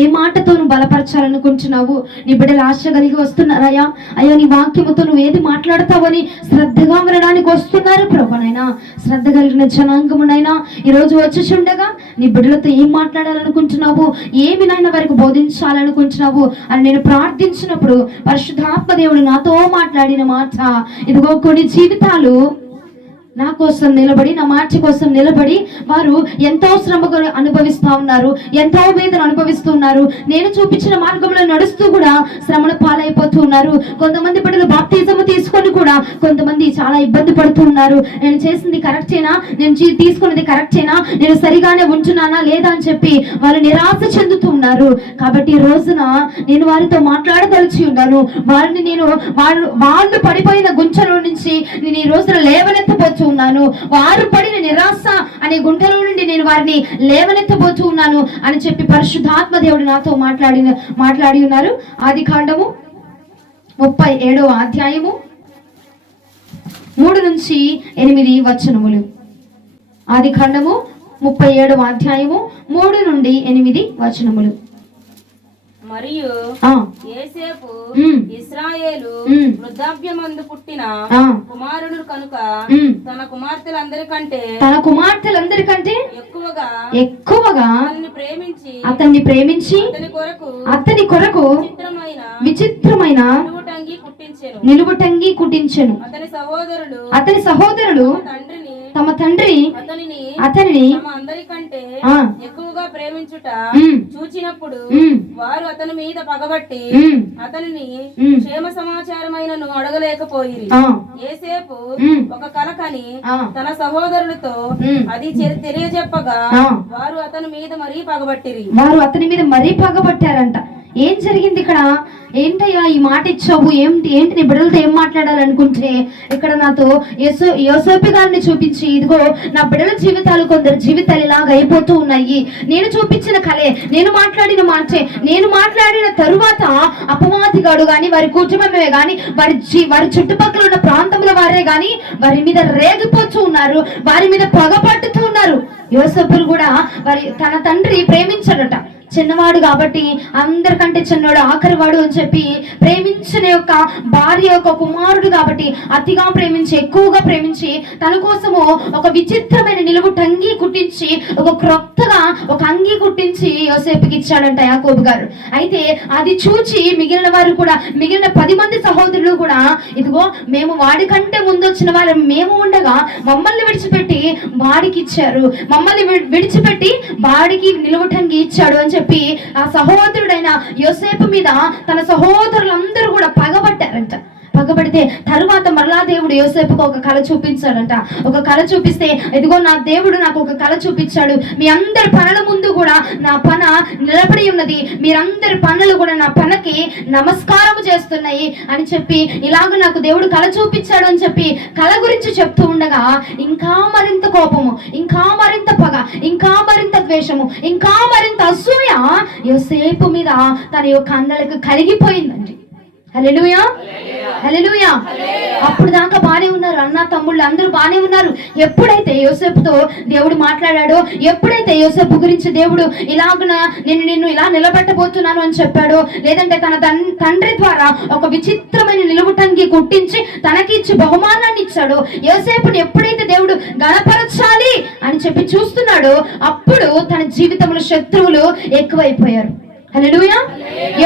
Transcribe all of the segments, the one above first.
ఏ మాటతో నువ్వు బలపరచాలనుకుంటున్నావు? నీ బిడ్డలు ఆశ కలిగి వస్తున్నారయ్యా. అయ్యా నీ వాక్యముతో నువ్వు ఏది మాట్లాడతావని శ్రద్ధగా వినడానికి వస్తున్నారు ప్రభునైనా. శ్రద్ధ కలిగిన జనాంగమునైనా ఈరోజు వచ్చుచుండగా నీ బిడ్డలతో ఏం మాట్లాడాలనుకుంటున్నావు, ఏమి నాయన వారికి బోధించాలనుకుంటున్నావు అని నేను ప్రార్థించినప్పుడు పరిశుద్ధాత్మ దేవుడు నాతో మాట్లాడిన మాట, ఇదిగో కొన్ని జీవితాలు నా కోసం నిలబడి, నా మాట కోసం నిలబడి వారు ఎంతో శ్రమ అనుభవిస్తూ ఉన్నారు, ఎంతో వేదన అనుభవిస్తూ ఉన్నారు. నేను చూపించిన మార్గంలో నడుస్తూ కూడా శ్రమల పాలైపోతూ ఉన్నారు. కొంతమంది బిడ్డలు బాప్తిజము తీసుకొని కూడా కొంతమంది చాలా ఇబ్బంది పడుతూ ఉన్నారు. నేను చేసింది కరెక్టేనా, నేను తీసుకున్నది కరెక్టేనా, నేను సరిగానే ఉంటున్నానా లేదా అని చెప్పి వాళ్ళు నిరాశ చెందుతూ ఉన్నారు. కాబట్టి ఈ రోజున నేను వారితో మాట్లాడదలిచి ఉన్నాను. వారిని నేను వాళ్ళు పడిపోయిన గుంచలో నుంచి నేను ఈ రోజున లేవనెత్తబోతూ ఉన్నాను. వారు పడిన నిరాశ అనే గుంటలో నుండి నేను వారిని లేవనెత్తబోతూ ఉన్నాను అని చెప్పి పరిశుద్ధాత్మ దేవుడు నాతో మాట్లాడి ఉన్నారు. ఆదికాండము 37వ అధ్యాయము 3 నుంచి 8 వచనములు. ఆదికాండము 37వ అధ్యాయము 3 నుండి 8 వచనములు. మరియు యోసేపు ఇశ్రాయేలు వృద్ధాప్యమందు పుట్టిన కుమారుడు కనుక తన కుమార్తెలందరికంటే ఎక్కువగా అతన్ని ప్రేమించి అతని కొరకు విచిత్రమైన నిలువుటంగి కుట్టించెను. అతని సహోదరులు తమ తండ్రి అతనిని ఎక్కువగా ప్రేమించుట చూచినప్పుడు వారు అతని మీద పగబట్టి అతనిని క్షేమ సమాచారమైనను అడగలేకపోయిరి. యోసేపు ఒక కల కని తన సహోదరులతో అది తెలియజెప్పగా వారు అతని మీద మరీ పగబట్టారంట. ఏం జరిగింది ఇక్కడ? ఏంటయ్యా ఈ మాట ఇచ్చావు, ఏంటి నీ బిడ్డలతో ఏం మాట్లాడాలనుకుంటే ఇక్కడ నాతో యోసేపు గారిని చూపించి, ఇదిగో నా బిడ్డల జీవితాలు కొందరు జీవితాలు ఇలాగ అయిపోతూ ఉన్నాయి. నేను చూపించిన కలే, నేను మాట్లాడిన మాటే, నేను మాట్లాడిన తరువాత అపవాదిగాడు గాని వారి కుటుంబమే గాని వారి చుట్టుపక్కల ఉన్న ప్రాంతంలో వారే గాని వారి మీద రేగిపోతూ ఉన్నారు, వారి మీద పగపట్టుతూ ఉన్నారు. యోసేపును కూడా తన తండ్రి ప్రేమించాడట. చిన్నవాడు కాబట్టి అందరికంటే చిన్నవాడు ఆఖరివాడు అని చెప్పి ప్రేమించిన యొక్క భార్య యొక్క కుమారుడు కాబట్టి అతిగా ప్రేమించి ఎక్కువగా ప్రేమించి తన కోసము ఒక విచిత్రమైన నిలువుటంగి కుట్టించి ఒక క్రొత్తగా ఒక అంగి కుట్టించి యోసేపుకి ఇచ్చాడంట యాకోబు గారు. అయితే అది చూచి మిగిలిన వారు కూడా, మిగిలిన 10 మంది సహోదరులు కూడా, ఇదిగో మేము వాడికంటే ముందు వచ్చిన వారు మేము ఉండగా మమ్మల్ని విడిచిపెట్టి వాడికి ఇచ్చారు, మమ్మల్ని విడిచిపెట్టి వాడికి నిలువుటంగి ఇచ్చాడు అని చెప్పి ఆ సహోదరుడైన యోసేపు మీద తన సహోదరులందరూ కూడా పగబట్టారంట. పగబడితే తరువాత మరలా దేవుడు యోసేపుకు ఒక కళ చూపించాడంట. ఒక కళ చూపిస్తే, ఇదిగో నా దేవుడు నాకు ఒక కళ చూపించాడు, మీ అందరి పనుల ముందు కూడా నా పన నిలబడి ఉన్నది, మీరందరి పనులు కూడా నా పనకి నమస్కారము చేస్తున్నాయి అని చెప్పి ఇలాగ నాకు దేవుడు కళ చూపించాడు అని చెప్పి కళ గురించి చెప్తూ ఉండగా ఇంకా మరింత కోపము, ఇంకా మరింత పగ, ఇంకా మరింత ద్వేషము, ఇంకా మరింత అసూయ యోసేపు మీద తన యొక్క అన్నలకు కలిగిపోయిందండి. హల్లెలూయా, హల్లెలూయా. అప్పుడు దాకా బానే ఉన్నారు, అన్న తమ్ముళ్ళు అందరూ బానే ఉన్నారు. ఎప్పుడైతే యోసేపుతో దేవుడు మాట్లాడాడో, ఎప్పుడైతే యోసేపు గురించి దేవుడు ఇలాగున నిన్ను ఇలా నిలబెట్టబోతున్నాను అని చెప్పాడో, లేదంటే తన తండ్రి ద్వారా ఒక విచిత్రమైన నిలువుటంగి కుట్టించి తనకి ఇచ్చి బహుమానాన్ని ఇచ్చాడో, యోసేపుని ఎప్పుడైతే దేవుడు గణపరచాలి అని చెప్పి చూస్తున్నాడో అప్పుడు తన జీవితంలో శత్రువులు ఎక్కువైపోయారు. హల్లెలూయా.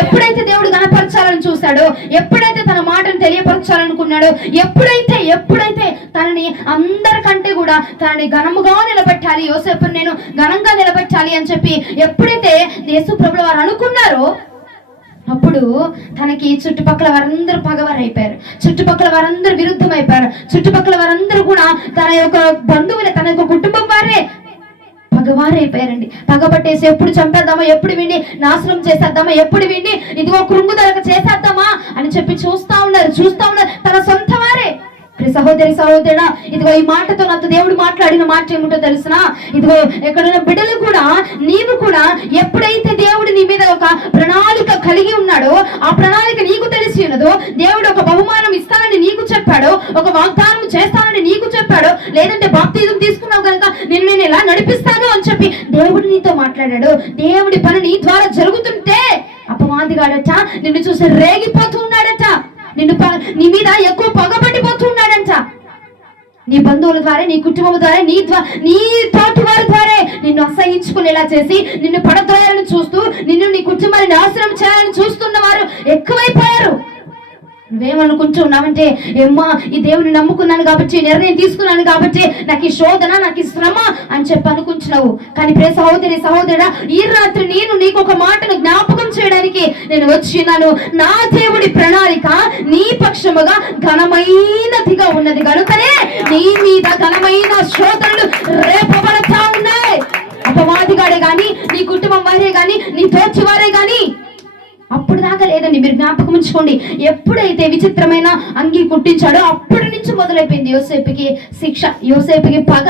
ఎప్పుడైతే దేవుడు గణపరచాలని చూశాడో, ఎప్పుడైతే తన మాటను తెలియపరచాలనుకున్నాడో, ఎప్పుడైతే తనని అందరికంటే కూడా తనని ఘనముగా నిలబెట్టాలి, యోసేపుని నేను ఘనంగా నిలబెట్టాలి అని చెప్పి ఎప్పుడైతే యేసు ప్రభుల వారు అనుకున్నారో అప్పుడు తనకి చుట్టుపక్కల వారందరూ పగవారైపోయారు, చుట్టుపక్కల వారందరూ విరుద్ధం అయిపోయారు, చుట్టుపక్కల వారందరూ కూడా తన యొక్క బంధువులే, తన యొక్క కుటుంబం వారే పగవారైపోయారండి. పగబట్టేసి ఎప్పుడు చంపేద్దామా, ఎప్పుడు విండి నాశనం చేసేద్దామా, ఎప్పుడు విండి ఇదిగో కృంగుదలకు చేసేద్దామా అని చెప్పి చూస్తా ఉన్నారు. తన సొంత వారే. సహోదరుడా, ఇదిగో ఈ మాటతో నాతో దేవుడు మాట్లాడిన మాట ఏమిటో తెలుసునా? ఇదిగో ఎక్కడున్న బిడ్డలు కూడా, నీవు కూడా ఎప్పుడైతే దేవుడు నీ మీద ఒక ప్రణాళిక కలిగి ఉన్నాడో, ఆ ప్రణాళిక నీకు తెలిసి ఉన్నదో, దేవుడు ఒక బహుమానం ఇస్తానని నీకు చెప్పాడో, ఒక వాగ్దానం చేస్తానని నీకు చెప్పాడో, లేదంటే బాప్తిజం తీసుకున్నావు కనుక నేను ఇలా నడిపిస్తాను అని చెప్పి దేవుడు నీతో మాట్లాడాడు. దేవుడి పని నీ ద్వారా జరుగుతుంటే గాడట నిన్ను చూసి రేగిపోతూ ఉన్నాడట, నీ మీద ఎక్కువ పగబట్టిపోతూ ఉన్నాడంట. నీ బంధువుల ద్వారా, నీ కుటుంబం ద్వారా, నీ తోటి వారి ద్వారా నిన్ను అసహించుకునేలా చేసి నిన్ను పడద్రోయాలని చూస్తూ నిన్ను నీ కుటుంబాన్ని నాశనం చేయాలని చూస్తున్న వారు ఎక్కువైపోయారు. నువ్వేమనుకుంటున్నావంటే, ఏమ్మా ఈ దేవుని నమ్ముకున్నాను కాబట్టి, నిర్ణయం తీసుకున్నాను కాబట్టి నాకు ఈ శోధన, నాకు ఈ శ్రమ అని చెప్పి అనుకుంటున్నావు. కానీ ప్రియ సహోదరి సహోదరుడా, ఈ రాత్రి నేను నీకు ఒక మాటను జ్ఞాపకం చేయడానికి నేను వచ్చినాను. నా దేవుడి ప్రణాళిక నీ పక్షముగా ఘనమైనదిగా ఉన్నది కనుకనే నీ మీద ఘనమైన శోధనలు రేపబడతా ఉన్నాయి. అపవాదిగాడే గాని, నీ కుటుంబం వారే గాని, నీ తోచి వారే గాని అప్పుడు దాకా లేదండి. మీరు జ్ఞాపకం ఉంచుకోండి, ఎప్పుడైతే విచిత్రమైన అంగీ కుట్టించాడో అప్పటి నుంచి మొదలైపోయింది యోసేపుకి శిక్ష, యోసేపుకి పగ,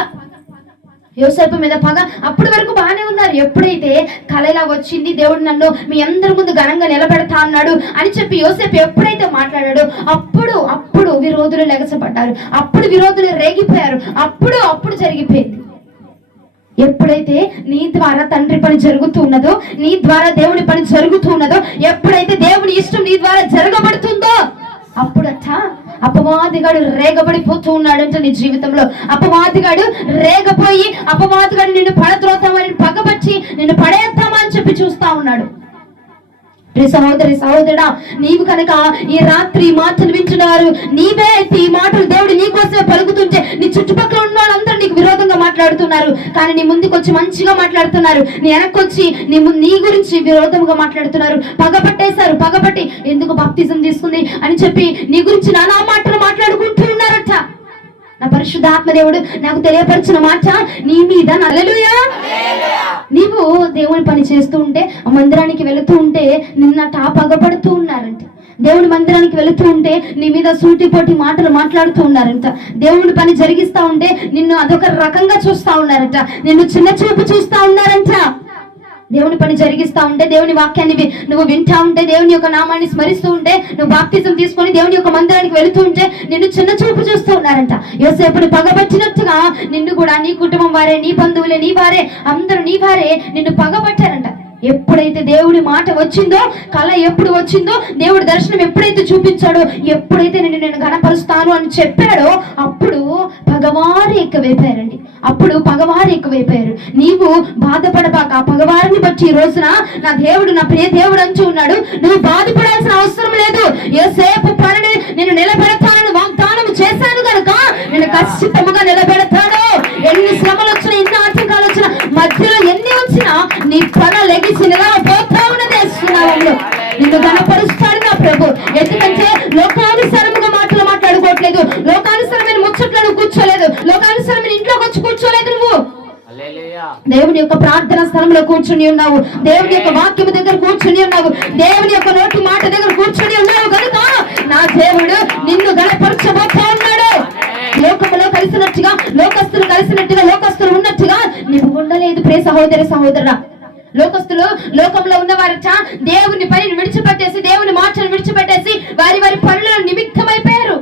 యోసేపు మీద పగ. అప్పటి వరకు బాగానే ఉన్నారు. ఎప్పుడైతే కలలా వచ్చింది, దేవుడు నన్ను మీ అందరి ముందు ఘనంగా నిలబెడతా అన్నాడు అని చెప్పి యోసేపు ఎప్పుడైతే మాట్లాడాడో అప్పుడు విరోధులు లెగసపడ్డారు, అప్పుడు విరోధులు రేగిపోయారు, అప్పుడు జరిగిపోయింది. ఎప్పుడైతే నీ ద్వారా తండ్రి పని జరుగుతూ ఉన్నదో, నీ ద్వారా దేవుని పని జరుగుతూ ఉన్నదో, ఎప్పుడైతే దేవుని ఇష్టం నీ ద్వారా జరగబడుతుందో అప్పుడట అపవాదిగాడు రేగబడిపోతూ ఉన్నాడంట. నీ జీవితంలో అపవాదిగాడు రేగపోయి, అపవాదిగాడు నిన్ను పడద్రోతామని పగబట్టి నిన్ను పడేద్దామా అని చెప్పి చూస్తా ఉన్నాడు. ప్రియ సహోదరి సహోదరుడా, నీవు కనుక ఈ రాత్రి మాటలు వింటున్నారు, నీవే అయితే ఈ మాటలు దేవుడు నీకోసమే పలుకుతుంటే నీ చుట్టుపక్కల ఉన్న వాళ్ళందరూ నీకు విరోధంగా మాట్లాడుతున్నారు, కానీ నీ ముందుకు వచ్చి మంచిగా మాట్లాడుతున్నారు, నీ వెనక్కొచ్చి నీ గురించి విరోధంగా మాట్లాడుతున్నారు. పగబట్టి ఎందుకు బాప్తిజం తీసుకుంది అని చెప్పి నీ గురించి నానా మాటలు మాట్లాడుకుంటూ ఉన్నారట. నా పరిశుద్ధాత్మ దేవుడు నాకు తెలియపరిచిన మాట నీ మీద. హల్లెలూయా. నీవు దేవుని పని చేస్తూ ఉంటే, ఆ మందిరానికి వెళుతూ ఉంటే నిన్నట పగబడుతూ ఉన్నారంట. దేవుని మందిరానికి వెళుతూ ఉంటే నీ మీద సూటిపోటి మాటలు మాట్లాడుతూ ఉన్నారంట. దేవుని పని జరిగిస్తా ఉంటే నిన్ను అదొక రకంగా చూస్తా ఉన్నారంట, నిన్ను చిన్న చూపు చూస్తా ఉన్నారంట. దేవుని పని జరిగిస్తా ఉంటే, దేవుని వాక్యాన్ని నువ్వు వింటా ఉంటే, దేవుని యొక్క నామాన్ని స్మరిస్తూ ఉంటే, నువ్వు బాప్తిజం తీసుకొని దేవుని యొక్క మందిరానికి వెళుతూ ఉంటే నిన్ను చిన్న చూపు చూస్తూ ఉన్నారంట. యోసేపుని పగబట్టినట్టుగా నిన్ను కూడా, నీ కుటుంబం వారే, నీ బంధువులే, నీ వారే, అందరూ నీ వారే నిన్ను పగబట్టారంట. ఎప్పుడైతే దేవుడి మాట వచ్చిందో, కళ ఎప్పుడు వచ్చిందో, దేవుడి దర్శనం ఎప్పుడైతే చూపించాడో, ఎప్పుడైతే నేను ఘనపరుస్తాను అని చెప్పాడో అప్పుడు పగవారు ఎక్కువైపోయారండి. నీవు బాధపడబాక. ఆ పగవారిని బట్టి ఈ రోజున నా దేవుడు, నా ప్రియ దేవుడు అంటూ ఉన్నాడు, నువ్వు బాధపడాల్సిన అవసరం లేదు. యోసేపు పనిని నేను నిలబెడతానని వాగ్దానం చేశాను కనుక నేను ఖచ్చితంగా నిలబెడతాను. ఎన్ని శ్రమలు వచ్చినా, ఎన్ని ఆటంకాలు వచ్చినా, మధ్యలో ఎన్ని వచ్చినా నీ పన లెగిసి నిలబోతా ఉన్నది. నిన్ను కనపరుస్తాడు నా ప్రభు. ఎందుకంటే లోకానుసారముగా మాటలు మాట్లాడుకోవట్లేదు, లోకానుసారమైన ముచ్చట్లను కూర్చోలేదు, లోకానుసారమైన ఇంట్లోకి వచ్చి కూర్చోలేదు. నువ్వు దేవుని యొక్క ప్రార్థన స్థలంలో కూర్చుని ఉన్నావు, దేవుని యొక్క వాక్యము దగ్గర కూర్చుని ఉన్నావు, దేవుని యొక్క నోటి మాట దగ్గర కూర్చుని ఉన్నావు కనుక నా దేవుడు నిన్ను గణపరచబోతా ఉన్నాడు. లోకములో కలిసినట్టుగా, లోకస్తులు ఉన్నట్టుగా నీవు ఉండలేదు ప్రియ సహోదరి సహోదరుడా. లోకంలో ఉన్నవారట దేవుని పనిని విడిచిపెట్టేసి, దేవుని మాటను విడిచిపెట్టేసి వారి పనులను నిమిత్తమైపోయారు.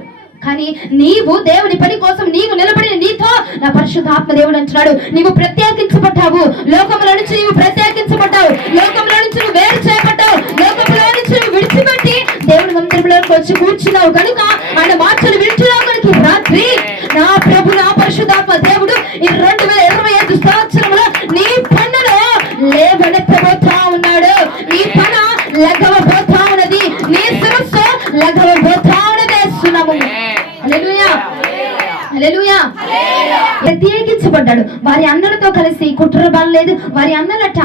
కానీ నీవు దేవుని పని కోసం నీవు నిలబడిన నీతో నా పరిశుద్ధాత్మ దేవుడు అంటున్నాడు, నీవు ప్రత్యేకించబడ్డావు. లోకంలో నుంచి నీవు ప్రత్యేకించబడ్డావు, లోకంలో నుంచి నువ్వు వేరు చేయబడ్డావు, లోకంలో నుంచి నువ్వు విడిచిపెట్టి దేవుని మందిరంలోకి వచ్చి కూర్చున్నావు కనుక, ఆయన మాటలు వింటున్నావు కనుక ఈ రాత్రి నా ప్రభు, నా పరిశుద్ధాత్మ దేవుడు ఈ 2025 సంవత్సరంలో నీ పన్నులో లేవనెత్తబోతా ఉన్నాడు. నీ పన లెగవబోతా ఉన్నది, నీ శిరస్సు లెగవబోతా ఉన్నది. యేసునామము. హల్లెలూయా, హల్లెలూయా. ప్రత్యేకించబడ్డాడు. వారి అన్నలతో కలిసి కుట్ర బాలేదు. వారి అన్నలట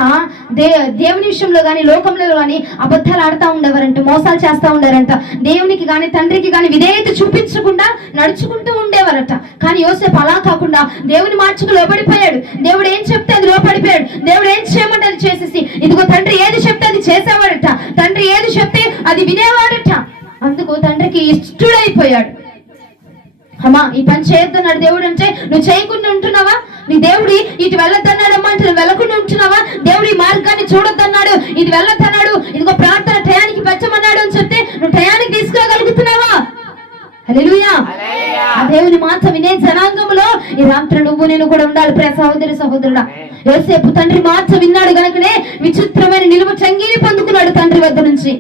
దేవుని విషయంలో గాని, లోకంలో గాని అబద్ధాలు ఆడుతూ ఉండేవారంట, మోసాలు చేస్తూ ఉండేవారంట. దేవునికి గాని, తండ్రికి గాని విధేయత చూపించకుండా నడుచుకుంటూ ఉండేవారట. కానీ యోసేపు అలా కాకుండా దేవుని మార్చుకు లోబడిపోయాడు. దేవుడు ఏం చెప్తే అది లోపడిపోయాడు. దేవుడు ఏం చేయమంటే అది చేసేసి, ఇదిగో తండ్రి ఏది చెప్తే అది చేసేవాడట, తండ్రి ఏది చెప్తే అది వినేవాడట. అందుకు తండ్రికి ఇష్టడైపోయాడు. అమ్మా ఈ పని చేయొద్దన్నాడు దేవుడు అంటే నువ్వు చేయకుండా ఉంటున్నావా? నీ దేవుడి ఇటు వెళ్ళొద్దన్నాడమ్మా అంటే నువ్వు వెళ్ళకుండా ఉంటున్నావా? దేవుడి మార్గాన్ని చూడొద్దన్నాడు, ఇది వెళ్ళొద్దన్నాడు, ఇదిగో ప్రార్థన టయానికి పెట్టమన్నాడు అని చెప్తే నువ్వు టయానికి తీసుకురాగలుగుతున్నావా? హల్లెలూయా. ఆ దేవుని మాట వినే జనాంగంలో ఈ రాత్రి నువ్వు నేను కూడా ఉండాలి ప్రియ సహోదరి సహోదరుడా. యోసేపు తండ్రి మాట విన్నాడు గనుకనే విచిత్రమైన నిలువ చంగిని పొందుకున్నాడు తండ్రి వద్ద నుంచి.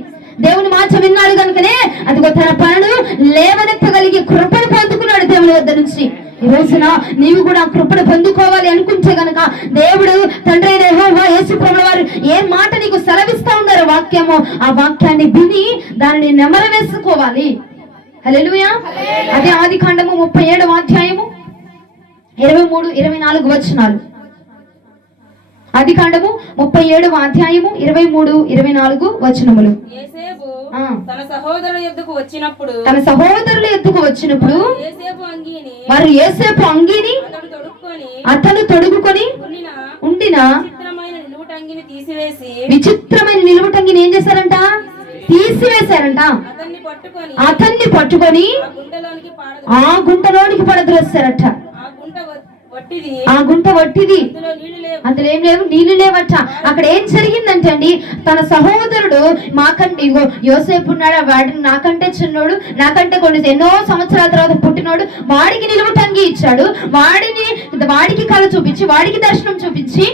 దేవుని మాట విన్నాడు కనుకనే అదిగో తన పనులు లేవనెత్తగలిగి కృపను పొందుకున్నాడు దేవుని వద్ద నుంచి. ఈ రోజున నీవు కూడా కృపను పొందుకోవాలి అనుకుంటే గనక దేవుడు తండ్రి అయిన యెహోవా యేసు ప్రభువు వారు ఏ మాట నీకు సెలవిస్తా ఉన్నారు వాక్యము, ఆ వాక్యాన్ని విని దానిని నెమరు వేసుకోవాలి. హల్లెలూయా. అదే ఆదికాండము 37వ అధ్యాయము 23-24 వచనాలు. ఆదికాండము 37వ అధ్యాయము 23-24 వచనములు. యోసేపు తన సహోదరుల యొద్దకు వచ్చినప్పుడు వారు యోసేపు అంగీని అతను తొడుగుకొని ఉండిన విచిత్రమైన నిలువుటంగిని ఏం చేశారంట? తీసివేశారంట. అతన్ని పట్టుకొని ఆ గుంటలోనికి పడద్రోశారట. ఆ గుంట వట్టిది, అందులో ఏం లేవు, నీళ్లు లేవట. అక్కడ ఏం జరిగిందంటే అండి, తన సహోదరుడు మాకంటే ఇగో యోసేపు ఉన్నాడు, వాడిని నాకంటే చిన్నోడు, నాకంటే ఎన్నో సంవత్సరాల తర్వాత పుట్టినోడు, వాడికి నిలువుటంగి ఇచ్చాడు, వాడికి కళ చూపించి, వాడికి దర్శనం చూపించి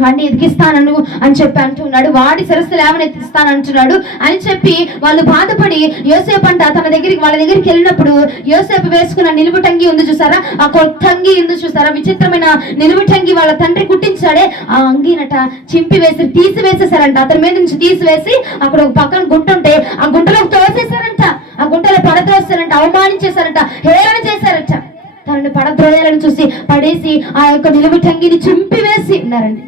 వాడిని ఎదిగిస్తాను అని చెప్పి అంటున్నాడు, వాడి సరస్సు లేవనెత్తిస్తాను అంటున్నాడు అని చెప్పి వాళ్ళు బాధపడి యోసేపు అంట వాళ్ళ దగ్గరికి వెళ్ళినప్పుడు యోసేపు వేసుకున్న నిలువుటంగి ఉంది చూసారా, ఆ కొత్తంగి ఉంది చూసారా, విచిత్రమైన నిలువుటంగి వాళ్ళ తండ్రి కుట్టించాడే, ఆ అంగినట చింపివేసి తీసివేసేసారంట. అతని మీద నుంచి తీసివేసి అక్కడ ఒక పక్కన గుంట ఉంటే ఆ గుంటలోకి తోసేసారంట. ఆ గుంటలో పడద్రోసారంట, అవమానించేశారంట, హేళన చేశారంట. తనని పడద్రోయాలని చూసి పడేసి ఆ యొక్క నిలువుటంగిని చింపివేసి ఉన్నారండి.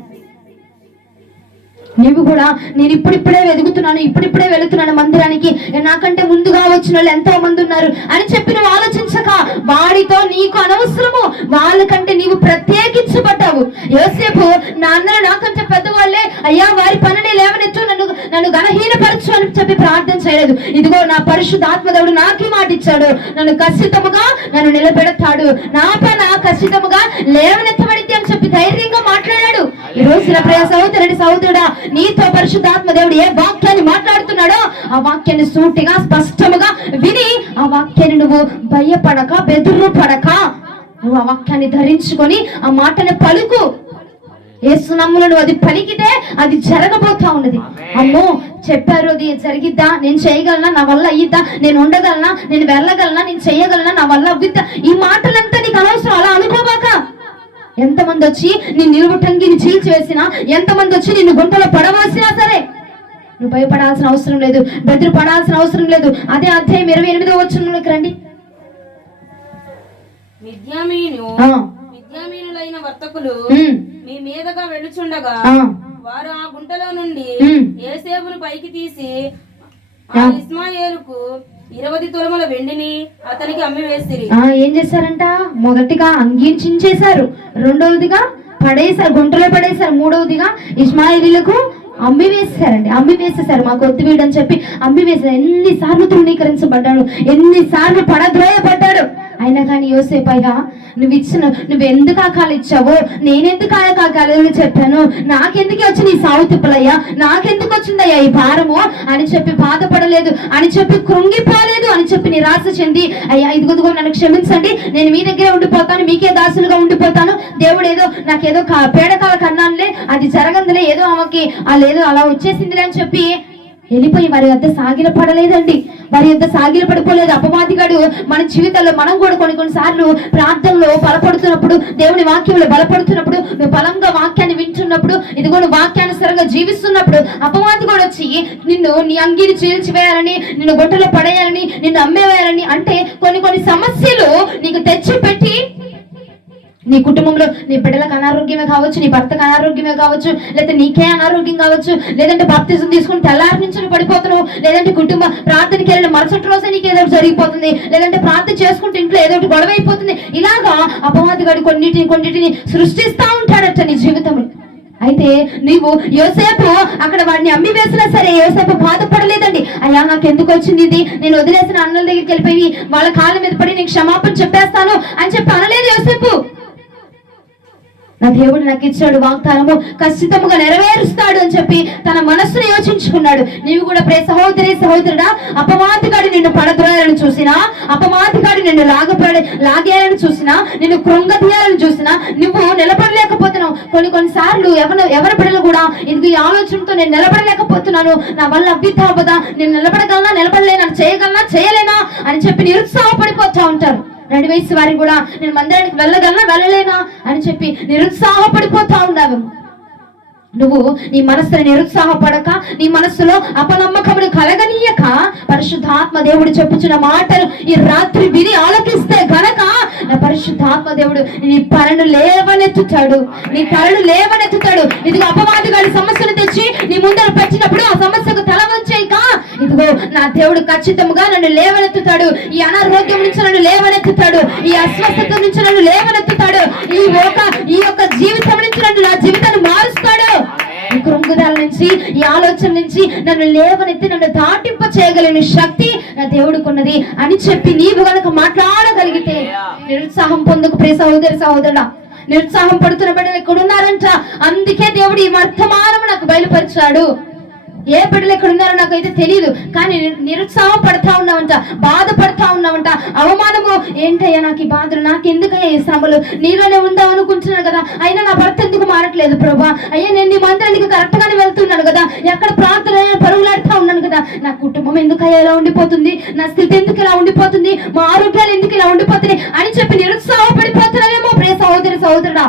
నీవు కూడా నేను ఇప్పుడిప్పుడే వెతుకుతున్నాను, ఇప్పుడిప్పుడే వెళుతున్నాను మందిరానికి, నాకంటే ముందుగా వచ్చిన వాళ్ళు ఎంతో మంది ఉన్నారు అని చెప్పి నువ్వు ఆలోచించక వాడితో నీకు అనవసరము, వాళ్ళకంటే నీవు ప్రత్యేకించబడ్డావు. యోసేపు నా అన్నలు నాకంటే పెద్దవాళ్ళే, అయ్యా వారి పనిని లేవనెత్తు, నన్ను గణహీనపరచు అని చెప్పి ప్రార్థన చేయలేదు. ఇదిగో నా పరిశుద్ధాత్మదేవుడు నాకే మాట ఇచ్చాడు, నన్ను ఖచ్చితంగా నన్ను నిలబెడతాడు, నా పైన ఖచ్చితంగా లేవనెత్తబడింది అని చెప్పి ధైర్యంగా మాట్లాడాడు. ఈ రోజు నా ప్రియ సహోదరుడా, నీతో పరిశుద్ధాత్మ దేవుడు ఏ వాక్యాన్ని మాట్లాడుతున్నాడో ఆ వాక్యాన్ని సూటిగా స్పష్టముగా విని ఆ వాక్యాన్ని నువ్వు భయపడక బెదురు పడక నువ్వు ఆ వాక్యాన్ని ధరించుకొని ఆ మాటని పలుకు. యేసు నామములో అది పలికితే అది జరగబోతా ఉన్నది. అమ్మో చెప్పారు, అది జరిగిద్దా, నేను చేయగలనా, నా వల్ల అయ్యిద్దా, నేను ఉండగలనా, నేను వెళ్ళగలనా, నేను చేయగలనా, నా వల్ల అవ్విద్దా, ఈ మాటలంతా నీకు అనవసరం. అలా అనుకోబాక. ఎంతమంది వచ్చి నీ నిలువుటంగిని చీల్చివేసినా, ఎంతమంది వచ్చి నిన్ను గుంటలో పడవలసినా సరే నువ్వు భయపడాల్సిన అవసరం లేదు, బెదిరి పడాల్సిన అవసరం లేదు. అదే అధ్యాయం 28వ వచనంలోకి రండి. మిద్యామీనులైన వర్తకులు మీ మీదగా వెళ్ళుచుండగా వారు ఆ గుంటలో నుండి యోసేపును పైకి తీసి ఇస్మాయేలుకు 20 తులముల వెండిని అతనికి అమ్మి వేసిరి. ఏం చేశారంట? మొదటిగా అంగీని చించేశారు, రెండవదిగా పడేశారు, గుంటలో పడేశారు, మూడవదిగా ఇస్మాయిలీలకు అమ్మి వేసేసారు. మాకు వద్దు వీడని చెప్పి అమ్మి వేశారు. ఎన్నిసార్లు తృణీకరించబడ్డాడు, ఎన్నిసార్లు పడద్రోయబడ్డాడు. అయినా కానీ యోసేపు అయ్యా నువ్వు ఎందుకు ఆ కాలు ఇచ్చావో, నేనెందుకు ఆ కాలు చెప్పాను, నాకెందుకు వచ్చింది ఈ సావు తిప్పలయ్యా, నాకెందుకు వచ్చిందయ్యా ఈ భారము అని చెప్పి బాధపడలేదు, అని చెప్పి కృంగిపోలేదు, అని చెప్పి నిరాశ చెంది అయ్యా ఇదిగో నన్ను క్షమించండి, నేను మీ దగ్గరే ఉండిపోతాను, మీకే దాసులుగా ఉండిపోతాను, దేవుడు ఏదో నాకేదో పేడకాల కన్నానులే, అది జరగందులే, ఏదో ఆమెకి లేదో అలా వచ్చేసిందిలే అని చెప్పి వెళ్ళిపోయి వారి వద్ద సాగిల పడలేదండి. వారి వద్ద సాగిల పడిపోలేదు. అపవాదిగాడు మన జీవితంలో మనం కూడా కొన్నిసార్లు ప్రార్థనలో బలపడుతున్నప్పుడు, దేవుని వాక్యంలో బలపడుతున్నప్పుడు, నువ్వు బలంగా వాక్యాన్ని వింటున్నప్పుడు, ఇదిగో నువ్వు వాక్యానుసారంగా జీవిస్తున్నప్పుడు అపవాది కూడా వచ్చి నీ అంగీని చీల్చివేయాలని, నిన్ను గుంటలో పడేయాలని, నిన్ను అమ్మేవేయాలని అంటే కొన్ని సమస్యలు నీకు తెచ్చి పెట్టి నీ కుటుంబంలో నీ బిడ్డలకు అనారోగ్యమే కావచ్చు, నీ భర్తకు అనారోగ్యమే కావచ్చు, లేదా నీకే అనారోగ్యం కావచ్చు, లేదంటే బాప్తిజం తీసుకుని తెల్లారి నుంచి నువ్వు పడిపోతున్నావు, లేదంటే కుటుంబ ప్రార్థనకి వెళ్ళిన మరుసటి రోజే నీకు ఏదో జరిగిపోతుంది, లేదంటే ప్రార్థన చేసుకుంటే ఇంట్లో ఏదో ఒకటి గొడవ అయిపోతుంది. ఇలాగా అపవాదిగాడు కొన్నిటిని సృష్టిస్తా ఉంటాడట నీ జీవితంలో. అయితే నీవు యోసేపు అక్కడ వాడిని అమ్మి వేసినా సరే యోసేపు బాధపడలేదండి. అయ్యా నాకు ఎందుకు వచ్చింది ఇది, నేను వదిలేసిన అన్నల దగ్గరికి వెళ్ళిపోయి వాళ్ళ కాళ్ళ మీద పడి నీకు క్షమాపణ చెప్పేస్తాను అని చెప్పి అనలేదు యోసేపు. నా దేవుడు నాకు ఇచ్చాడు వాగ్దానము ఖచ్చితంగా నెరవేరుస్తాడు అని చెప్పి తన మనస్సును యోచించుకున్నాడు. నీవు కూడా ప్రియ సహోదరి సహోదరుడా, అపవాదిగాడి నిన్ను పడద్రోయాలని చూసినా, అపవాదిగాడి నిన్ను లాగేయాలని చూసినా, నిన్ను కృంగతీయాలని చూసినా నువ్వు నిలబడలేకపోతున్నావు. కొన్నిసార్లు ఎవరి బిడ్డలు కూడా ఇది ఈ ఆలోచనతో నేను నిలబడలేకపోతున్నాను, నా వల్ల అవ్విద్దా అవ్వదా, నేను నిలబడగలనా నిలబడలేనా, చేయగలనా చేయలేనా అని చెప్పి నిరుత్సాహపడిపోతూ ఉంటారు. 2 వయసు వారికి కూడా నేను మందిరానికి వెళ్ళగలనా వెళ్ళలేనా అని చెప్పి నిరుత్సాహపడిపోతా ఉన్నావు. నువ్వు నీ మనస్సుని నిరుత్సాహపడక, నీ మనస్సులో అపనమ్మకమును కలగనీయక, పరిశుద్ధాత్మ దేవుడు చెప్పుచున్న మాటలు ఈ రాత్రి విని ఆలకిస్తే గనక నా పరిశుద్ధాత్మ దేవుడు నీ తలను లేవనెత్తుతాడు, నీ తలను లేవనెత్తుతాడు. ఇదిగో అపవాదిగాడి సమస్యను తెచ్చి నీ ముందర పెట్టినప్పుడు ఆ సమస్యకు తల వంచేయక, ఇదిగో నా దేవుడు ఖచ్చితంగా నన్ను లేవనెత్తుతాడు, ఈ అనారోగ్యం నుంచి నన్ను లేవనెత్తుతాడు, ఈ అస్వస్థత నుంచి నన్ను లేవనెత్తుతాడు, ఈ యొక్క జీవితం నుంచి నా జీవితాన్ని మారుస్తాడు, ఈ కృంగుదల నుంచి, ఈ ఆలోచన నుంచి నన్ను లేవనెత్తి నన్ను దాటింప చేయగలిగిన శక్తి నా దేవుడికున్నది అని చెప్పి నీవు గనక మాట్లాడగలిగితే నిరుత్సాహం పొందుకు ప్రియ సహోదరి సహోదరుడా. నిరుత్సాహం పడుతున్న బిడ్డలు ఇక్కడ ఉన్నారంట. అందుకే దేవుడు ఈ వర్తమానం నాకు బయలుపరిచాడు. ఏ బిడ్డలు ఎక్కడ ఉన్నారో నాకైతే తెలియదు, కానీ నిరుత్సాహం పడతా ఉన్నావంట, బాధపడతా ఉన్నావంట. అవమానము ఏంటయ్యా నాకు ఈ బాధలు, నాకు ఎందుకయ్యా ఈ శ్రమలు, నీలోనే ఉందాం అనుకుంటున్నాను కదా, అయినా నా భర్త ఎందుకు మారట్లేదు ప్రభా, అయ్యా నేను నీ మందిరానికి కరెక్ట్ గానే వెళ్తున్నాను కదా, ఎక్కడ ప్రార్థన పరుగులాడుతూ ఉన్నాను కదా, నా కుటుంబం ఎందుకయ్యా ఇలా ఉండిపోతుంది, నా స్థితి ఎందుకు ఇలా ఉండిపోతుంది, మా ఆరోగ్యాలు ఎందుకు ఇలా ఉండిపోతున్నాయి అని చెప్పి నిరుత్సాహపడిపోతున్నావేమో ప్రియ సహోదరి సహోదరుడా.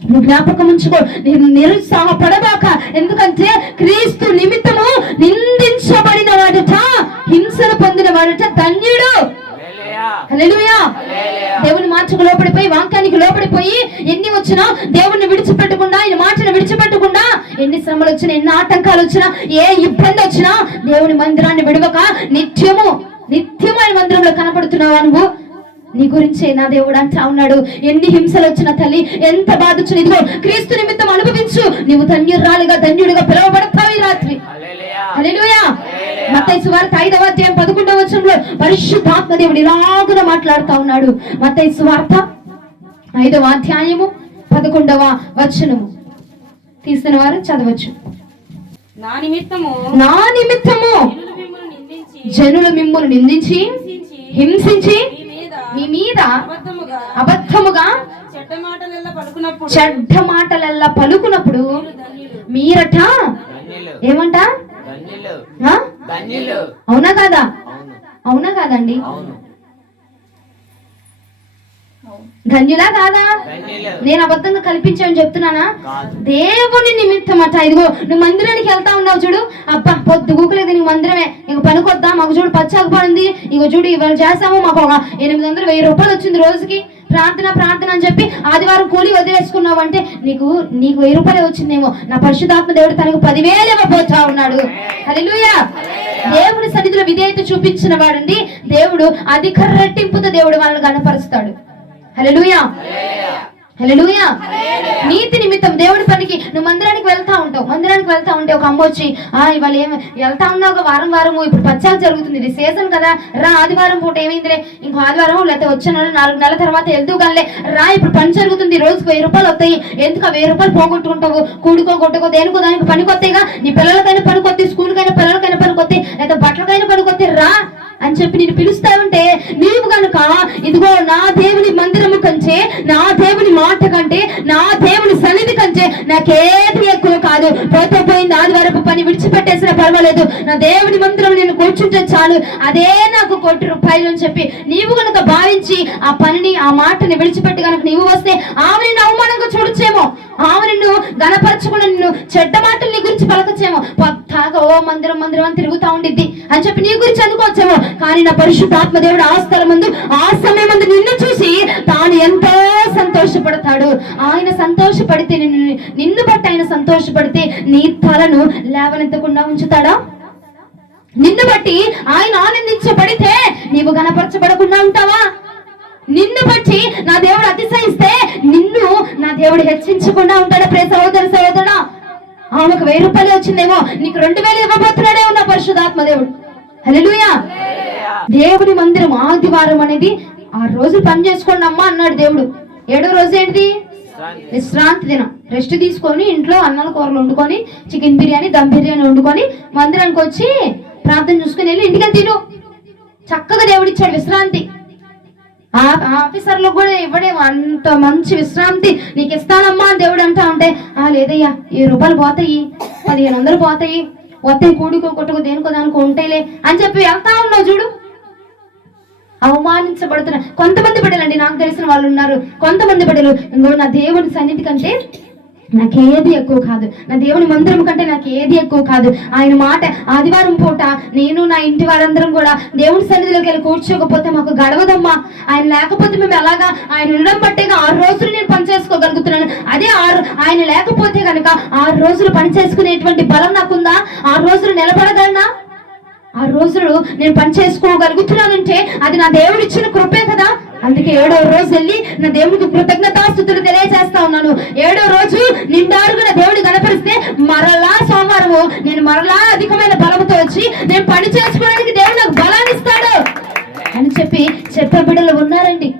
నువ్వు జ్ఞాపకం ఉంచుకో, నేను నిరుత్సాహపడబాక. ఎందుకంటే క్రీస్తు నిమిత్తము నిందించబడిన వాడట, హింసను పొందిన వాడట ధన్యుడు. హల్లెలూయా. దేవుని మాటకు లోపడిపోయి, వాక్యానికి లోపడిపోయి ఎన్ని వచ్చినా దేవుణ్ణి విడిచిపెట్టకుండా, ఆయన మాటను విడిచిపెట్టకుండా, ఎన్ని శ్రమలు వచ్చినా, ఎన్ని ఆటంకాలు వచ్చినా, ఏ ఇబ్బంది వచ్చినా దేవుని మందిరాన్ని విడవక నిత్యము ఆయన మందిరంలో కనపడుతున్నావా నువ్వు? నీ గురించే నా దేవుడు అంటా ఉన్నాడు, ఎన్ని హింసలు వచ్చిన తల్లి, ఎంత బాధ వచ్చిన, ఇదిగో క్రీస్తు నిమిత్తం అనుభవించు, నీవు ధన్యురాలిగా ధన్యుడిగా పిలువబడతావు ఈ రాత్రి. హల్లెలూయా. మత్తయి సువార్త 5వ అధ్యాయం 11వ వచనంలో పరిశుద్ధాత్మ దేవుడు ఇలాగున మాట్లాడుతా ఉన్నాడు. మత్తయి సువార్త 5వ అధ్యాయము 11వ వచనము తీసిన వారు చదవచ్చు. నా నిమిత్తము జనులు మిమ్మును నిందించి హింసించి మీ మీద అబద్ధముగా చెడ్డ మాటలెల్లా పలుకున్నప్పుడు మీరట ఏమంట? అవునా కాదా? అవునా కాదండి? ధన్యులా కాదా? నేను అబద్ధంగా కల్పించాను చెప్తున్నానా? దేవుని నిమిత్తం అట. ఇదిగో నువ్వు మందిరానికి వెళ్తా ఉన్నావు చూడు, అబ్బా పొద్దు గూకలేదు నీకు మందిరమే, ఇంక పనికొద్దా, మాకు చూడు పచ్చాకపోయింది, ఇగో చూడు ఇవాళ చేసాము, మాకు ఒక 800 1000 రూపాయలు వచ్చింది రోజుకి, ప్రార్థన అని చెప్పి ఆదివారం కూలి వదిలేసుకున్నావు అంటే నీకు 1000 రూపాయలు వచ్చిందేమో. నా పరిశుద్ధాత్మ దేవుడు తనకు 10,000 ఇవ్వబోతా ఉన్నాడు. హల్లెలూయా. దేవుని సన్నిధిలో విధేయత చూపించిన వాడండి దేవుడు అధిక రెట్టింపుతో దేవుడు వాళ్ళని కనపరుస్తాడు. హల్లెలూయా. హల్లెలూయా. నీతి నిమిత్తం దేవుడి పనికి నువ్వు మందిరానికి వెళ్తా ఉంటే ఒక అమ్మ వచ్చి, ఇవాళ ఏమి వెళ్తా ఉన్నావు వారం ఇప్పుడు పచ్చాలు జరుగుతుంది, ఇది సీజన్ కదా, రా ఆదివారం పూట ఏమైందిలే, ఇంకో ఆదివారం లేకపోతే వచ్చే 4 నెలల తర్వాత వెళ్తూ కానీ రా, ఇప్పుడు పని జరుగుతుంది, రోజుకు 1000 రూపాయలు వస్తాయి, ఎందుకు 1000 రూపాయలు పోగొట్టుకుంటావు, కూడుకో కొట్టుకో దేనికో దానికి పనికొస్తాయిగా, నీ పిల్లలకైనా పనికొస్తాయి, స్కూల్కైనా పిల్లలకైనా పనికొస్తాయి, లేకపోతే బట్టలకైనా పనికొస్తాయి, రా అని చెప్పి నేను పిలుస్తా ఉంటే నీవు కనుక ఇదిగో నా దేవుని మందిరము కంటే, నా దేవుని మాట కంటే, నా దేవుని సన్నిధి కంటే నాకేది ఎక్కువ కాదు, పోతే పోయింది, ఆదివారపు పని విడిచిపెట్టేసినా పర్వాలేదు, నా దేవుని మందిరం నేను కూర్చుంటే చాలు, అదే నాకు ₹1,00,000 అని చెప్పి నీవు కనుక భావించి ఆ పనిని, ఆ మాటని విడిచిపెట్టి కనుక నీవు వస్తే ఆమె నిన్ను అవమానంగా చూడొచ్చేమో, ఆమె నిన్ను గణపరచకుండా నిన్ను చెడ్డ మాటలు నీ గురించి పలకచ్చేమో, పద్దాగా ఓ మందిరం అని తిరుగుతా ఉండిద్ది అని చెప్పి నీ గురించి అనుకోవచ్చేమో. కానీ నా పరిశుద్ధాత్మ దేవుడు ఆ స్థలం ముందు, ఆ సమయం ముందు నిన్ను చూసి తాను ఎంతో సంతోషపడతాడు. ఆయన సంతోషపడితే, నిన్ను బట్టి ఆయన సంతోషపడితే నీ తలను లేవనెత్తకుండా ఉంచుతాడా? నిన్ను బట్టి ఆయన ఆనందించబడితే నీవు గణపరచబడకుండా ఉంటావా? నిన్ను బట్టి నా దేవుడు అతిశయిస్తే నిన్ను నా దేవుడు హెచ్చించకుండా ఉంటాడా? ప్రియ సహోదరి సహోదరుడా, ఆమెకు 1000 రూపాయలు వచ్చిందేమో, నీకు 2000 ఇవ్వబోతున్నాడే ఉన్న పరిశుద్ధాత్మ దేవుడు. హల్లెలూయా. దేవుడి మందిరం ఆదివారం అనేది 6 రోజులు పని చేసుకోండి అమ్మా అన్నాడు దేవుడు. 7వ రోజు ఏంటిది? విశ్రాంతి దినం. రెస్ట్ తీసుకొని ఇంట్లో అన్నాల కూరలు వండుకొని, చికెన్ బిర్యానీ, దమ్ బిర్యానీ వండుకొని మందిరానికి వచ్చి ప్రార్థన చూసుకుని వెళ్ళి ఇంటికి తిను. చక్కగా దేవుడిచ్చాడు విశ్రాంతి. ఆఫీసర్లు కూడా ఇవ్వడేమో అంత మంచి విశ్రాంతి నీకు ఇస్తానమ్మా అని దేవుడు అంటా ఉంటే, లేదయ్యా 1000 రూపాయలు పోతాయి, 1500 పోతాయి, వస్తాయి కూడుకో కొట్టుకో దేనికో దానికో ఉంటాయిలే అని చెప్పి వెళ్తా ఉన్నావు చూడు. అవమానించబడుతున్నా కొంతమంది బిడ్డలండి, నాకు తెలిసిన వాళ్ళు ఉన్నారు. కొంతమంది బిడ్డలు ఇంకో నా దేవుని సన్నిధి కంటే నాకేది ఎక్కువ కాదు, నా దేవుని మందిరం కంటే నాకు ఏది ఎక్కువ కాదు. ఆయన మాట ఆదివారం పూట నేను నా ఇంటి వారందరం కూడా దేవుని సన్నిధిలోకి వెళ్ళి కూర్చోకపోతే మాకు గడవదమ్మా. ఆయన లేకపోతే మేము ఎలాగా, ఆయన ఉండడం బట్టేగా 6 రోజులు నేను పని చేసుకోగలుగుతున్నాను. అదే ఆయన లేకపోతే కనుక 6 రోజులు పని చేసుకునేటువంటి బలం నాకుందా? 6 రోజులు నిలబడగలనా? 6 రోజులు నేను పని చేసుకోగలుగుతున్నానంటే అది నా దేవుడు ఇచ్చిన కృపే కదా. అందుకే 7వ రోజు వెళ్ళి నా దేవుడికి కృతజ్ఞతాస్తుతులు తెలియజేస్తా ఉన్నాను. 7వ రోజు నిండారుగా నా దేవుడి కనపరిస్తే మరలా సోమవారము నేను మరలా అధికమైన బలంతో వచ్చి నేను పని చేసుకోవడానికి దేవుడు నాకు బలాన్ని ఇస్తాడు అని చెప్పే బిడ్డలు ఉన్నారండి.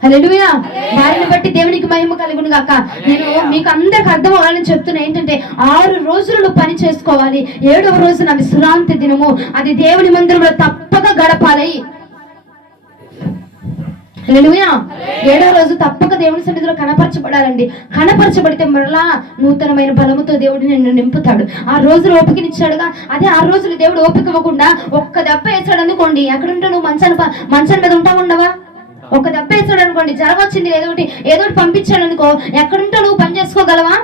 హల్లెలూయా. వారిని బట్టి దేవునికి మహిమ కలుగును గాక. నేను మీకు అందరికి అర్థం అవ్వాలని చెప్తున్నా ఏంటంటే 6 రోజులు పని చేసుకోవాలి, 7వ రోజు నా విశ్రాంతి దినము. అది దేవుని మందిరంలో తప్పక గడపాలి. హల్లెలూయా. 7వ రోజు తప్పక దేవుని సన్నిధిలో కనపరచబడాలండి. కనపరచబడితే మరలా నూతనమైన బలముతో దేవుడు నిన్ను నింపుతాడు. 6 రోజులు ఓపికనిచ్చాడుగా, అదే 6 రోజులు దేవుడు ఓపిక ఇవ్వకుండా ఒక్క దెబ్బ వేసాడు అనుకోండి, ఎక్కడుంటా నువ్వు మంచం మీద ఉంటా ఉండవా? ఒక దెబ్బ వేసాడు అనుకోండి, జ్వరం వచ్చింది ఏదోటి పంపించాడు అనుకో, ఎక్కడుంటా నువ్వు పని చేసుకోగలవా?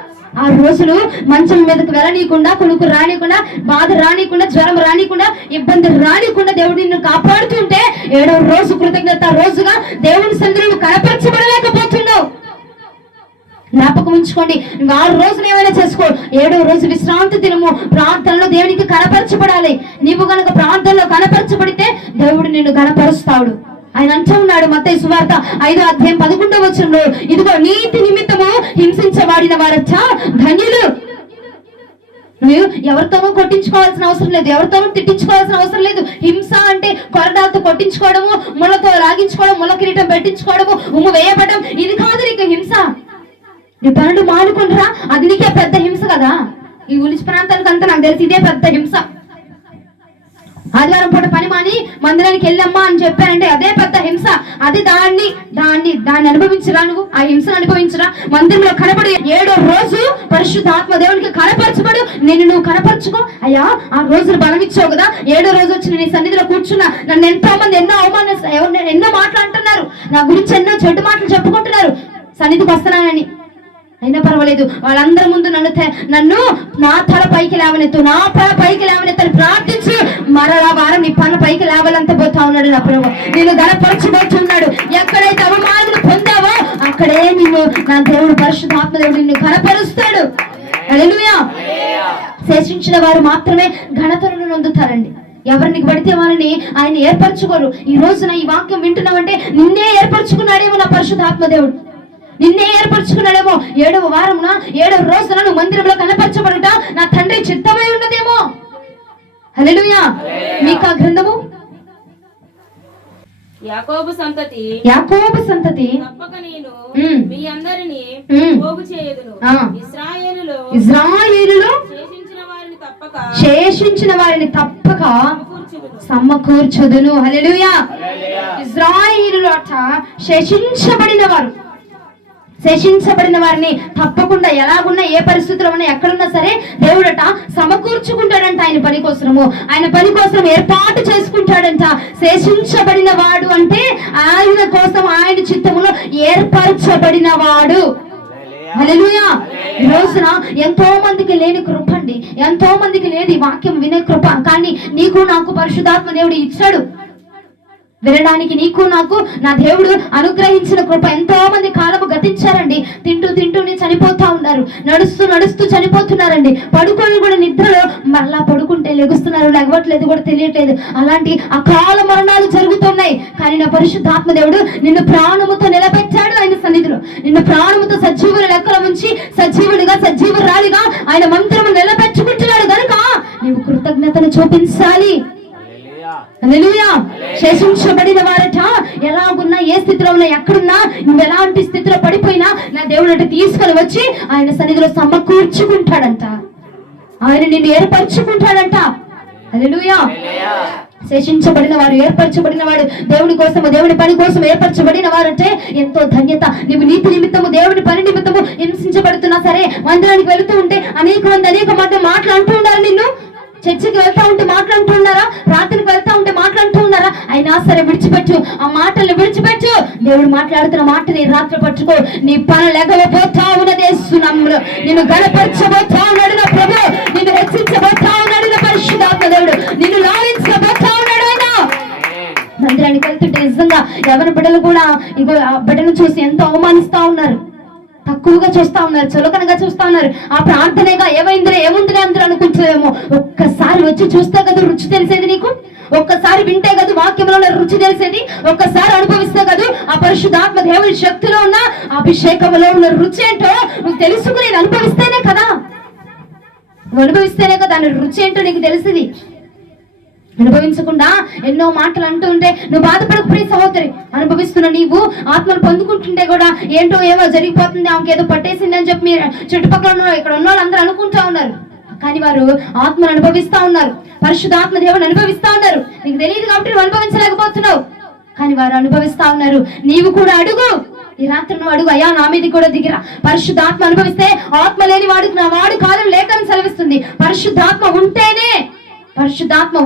6 రోజులు మంచం మీదకు వెళ్ళనీయకుండా, కొనుక్కు రానియకుండా, బాధ రానియకుండా, జ్వరం రానియకుండా, ఇబ్బంది రానియకుండా దేవుడు నిన్ను కాపాడుతుంటే 7వ రోజు కృతజ్ఞత రోజుగా దేవుని సన్నిధిలో కనపరచబడలేకపోతున్నావు. జ్ఞాపకం ఉంచుకోండి. 6 రోజులు ఏమైనా చేసుకో, 7వ రోజు విశ్రాంతి దినము. ప్రార్థనలో దేవునికి కనపరచబడాలి. నీవు గనక ప్రార్థనలో కనపరచబడితే దేవుడు నిన్ను కనపరుస్తాడు. ఆయన అంటూ ఉన్నాడు మత్తయి సువార్త 5వ అధ్యాయం 11వ వచనంలో, ఇదిగో నీతి నిమిత్తము హింసించబడిన వారచ్చా ధన్యులు. నువ్వు ఎవరితోనూ కొట్టించుకోవాల్సిన అవసరం లేదు, ఎవరితోనూ తిట్టించుకోవాల్సిన అవసరం లేదు. హింస అంటే కొరడాలతో కొట్టించుకోవడము, ముళ్ళతో లాగించుకోవడం, ముళ్ళ కిరీటం పెట్టించుకోవడము, ఉమ్ము వేయబడడం, ఇది కాదు నీకు హింస. నీ పనులు మానుకుంటురా, అది నీకే పెద్ద హింస కదా. ఈ ఉలిచి ప్రాంతానికంతా నాకు తెలిసి ఇదే పెద్ద హింస. ఆదివారం పూట పని మాని మందిరానికి వెళ్ళమ్మా అని చెప్పారంటే అదే పెద్ద హింస. అది దాన్ని అనుభవించరా, నువ్వు ఆ హింసను అనుభవించరా? మందిరంలో కనపడు. 7వ రోజు పరిశుద్ధాత్మ దేవునికి కనపరచబడు. నువ్వు కనపరచుకో. అయ్యా 6 రోజులు బలం ఇచ్చావు కదా, 7వ రోజు వచ్చి నీ సన్నిధిలో కూర్చున్నా. నన్ను ఎంతో మంది ఎన్నో మాటలు అంటున్నారు, నా గురించి ఎన్నో చెడ్డ మాటలు చెప్పుకుంటున్నారు సన్నిధికి వస్తున్నానని. అయినా పర్వాలేదు, వాళ్ళందరి ముందు నన్ను నా తల పైకి లేవనెత్తని ప్రార్థించి మరలా వారం నీ పనుల పైకి లేవాలంత పోతా ఉన్నాడు నా ప్రభు. నేను గణపరచబోతున్నాడు. ఎక్కడైతే అవమానాలు పొందావో అక్కడే నిన్ను నా దేవుడు పరిశుద్ధాత్మ దేవుడు నిన్ను కనపరుస్తాడు. హల్లెలూయా. శేషించిన వారు మాత్రమే ఘనతను పొందుతారండి. ఎవరిని పడితే వాళ్ళని ఆయన ఏర్పరచుకోరు. ఈ రోజున ఈ వాక్యం వింటున్నావంటే నిన్నే ఏర్పరచుకున్నాడేమో నా పరిశుద్ధాత్మ దేవుడు, నిన్నే ఏర్పరచుకున్నాడేమో. 7వ వారమున 7వ రోజున నువ్వు మందిరంలో కనపరచబడుట నా తండ్రి చిత్తమై ఉన్నదేమో. హల్లెలూయా. మీకా గ్రంథము యాకోబు సంతతి తప్పక నేను మీ అందరిని పోగు చేయుదును. ఇశ్రాయేలులో శేషించిన వారిని తప్పక సమకూర్చుదును. హల్లెలూయా. ఇశ్రాయేలులో శేషించబడిన వారిని తప్పకుండా ఎలాగున్నా, ఏ పరిస్థితుల్లో ఉన్నా, ఎక్కడున్నా సరే దేవుడట సమకూర్చుకుంటాడంట. ఆయన పని కోసం ఏర్పాటు చేసుకుంటాడంట. శేషించబడిన వాడు అంటే ఆయన కోసం, ఆయన చిత్తములో ఏర్పరచబడిన వాడు. హల్లెలూయా. ఈ రోజున ఎంతో మందికి లేని కృప అండి, ఎంతో మందికి లేదు ఈ వాక్యం వినే కృప. కానీ నీకు నాకు పరిశుద్ధాత్మ దేవుడు ఇచ్చాడు. వినడానికి నీకు నాకు నా దేవుడు అనుగ్రహించిన కృప. ఎంతో మంది కాలము గతించారండి. తింటూనే చనిపోతా ఉన్నారు, నడుస్తూ చనిపోతున్నారండి. పడుకొని కూడా నిద్రలో మరలా పడుకుంటే లెగుస్తున్నారు, లెగవట్లేదు కూడా తెలియట్లేదు. అలాంటి అకాల మరణాలు జరుగుతున్నాయి. కానీ నా పరిశుద్ధాత్మ దేవుడు నిన్ను ప్రాణముతో నిలబెట్టాడు. ఆయన సన్నిధిలో నిన్ను ప్రాణముతో సజీవుల లెక్కల ఉంచి సజీవురాలిగా ఆయన మంత్రము నిలబెట్టుకుంటున్నాడు కనుక నీవు కృతజ్ఞతను చూపించాలి. హల్లెలూయా. శేషించబడిన వారట ఎలాగున్నా, ఏ స్థితిలో ఉన్నా, ఎక్కడున్నా, నువ్వు ఎలాంటి స్థితిలో పడిపోయినా నా దేవుడు అంటే తీసుకొని వచ్చి ఆయన సన్నిధిలో సమకూర్చుకుంటాడంట. ఆయన నిన్ను ఏర్పరచుకుంటాడంట. హల్లెలూయా. శేషించబడిన వారు, ఏర్పరచబడిన వాడు, దేవుని కోసము, దేవుని పని కోసం ఏర్పరచబడిన వారంటే ఎంతో ధన్యత. నువ్వు నీతి నిమిత్తము, దేవుని పని నిమిత్తము హింసించబడుతున్నా సరే, మందిరానికి వెళుతూ ఉంటే అనేక మంది అనేక మాటలు అంటూ ఉండాలి. నిన్ను చర్చికి వెళ్తా ఉంటే మాట్లాడుతూ ఉన్నారా, ప్రార్థనకు వెళ్తా ఉంటే మాట్లాడుతూ ఉన్నారా, అయినా సరే విడిచిపెట్టు, ఆ మాటల్ని విడిచిపెట్టు. దేవుడు మాట్లాడుతున్న మాటని రాత్రి పట్టుకో. నీ పని లెగవబోతా ఉన్నది యేసునామములో. నిన్ను గణపరచబోతా ఉన్నాడు నా ప్రభు, నిన్ను హెచ్చించబోతా ఉన్నాడు నా పరిశుద్ధాత్మ దేవుడు, నిన్ను లాలించబోతా ఉన్నాడు ఆయన. మందిరానికి వెళ్తుంటే నిజంగా ఎవరి బిడ్డలు కూడా ఇంకో ఆ బిడ్డను చూసి ఎంతో అవమానిస్తా ఉన్నారు, తక్కువగా చూస్తా ఉన్నారు, చులకనగా చూస్తా ఉన్నారు. ఆ ప్రార్థనగా ఏమైందిలే, ఏముందిలే అందరూ అనుకుంటారేమో. ఒక్కసారి వచ్చి చూస్తే కదా రుచి తెలిసేది నీకు. ఒక్కసారి వింటే కదా వాక్యంలో ఉన్న రుచి తెలిసేది. ఒక్కసారి అనుభవిస్తే కదా ఆ పరిశుద్ధాత్మ దేవుని శక్తిలో ఉన్న అభిషేకంలో ఉన్న రుచి ఏంటో నువ్వు తెలుసుకుని అనుభవిస్తేనే కదా, నువ్వు అనుభవిస్తేనే కదా దాని రుచి ఏంటో నీకు తెలిసింది. అనుభవించకుండా ఎన్నో మాటలు అంటూ ఉంటే నువ్వు బాధపడకు ప్రియ సహోదరి. అనుభవిస్తున్న నీవు ఆత్మను పొందుకుంటుంటే కూడా ఏంటో ఏమో జరిగిపోతుంది, ఆమెకి ఏదో పట్టేసింది అని చెప్పి మీరు చుట్టుపక్కల ఉన్న ఇక్కడ ఉన్న వాళ్ళు అందరూ అనుకుంటా ఉన్నారు. కానీ వారు ఆత్మను అనుభవిస్తా ఉన్నారు, పరిశుద్ధాత్మ దేవుని అనుభవిస్తా ఉన్నారు. నీకు తెలియదు కాబట్టి నువ్వు అనుభవించలేకపోతున్నావు, కానీ వారు అనుభవిస్తా ఉన్నారు. నీవు కూడా అడుగు, ఈ రాత్రి నువ్వు అడుగు, అయ్యా నా మీద కూడా దిగిరా. పరిశుద్ధాత్మ అనుభవిస్తే ఆత్మ లేని వాడికి నా వాడు కాలం లేఖనం సెలవిస్తుంది. పరిశుద్ధాత్మ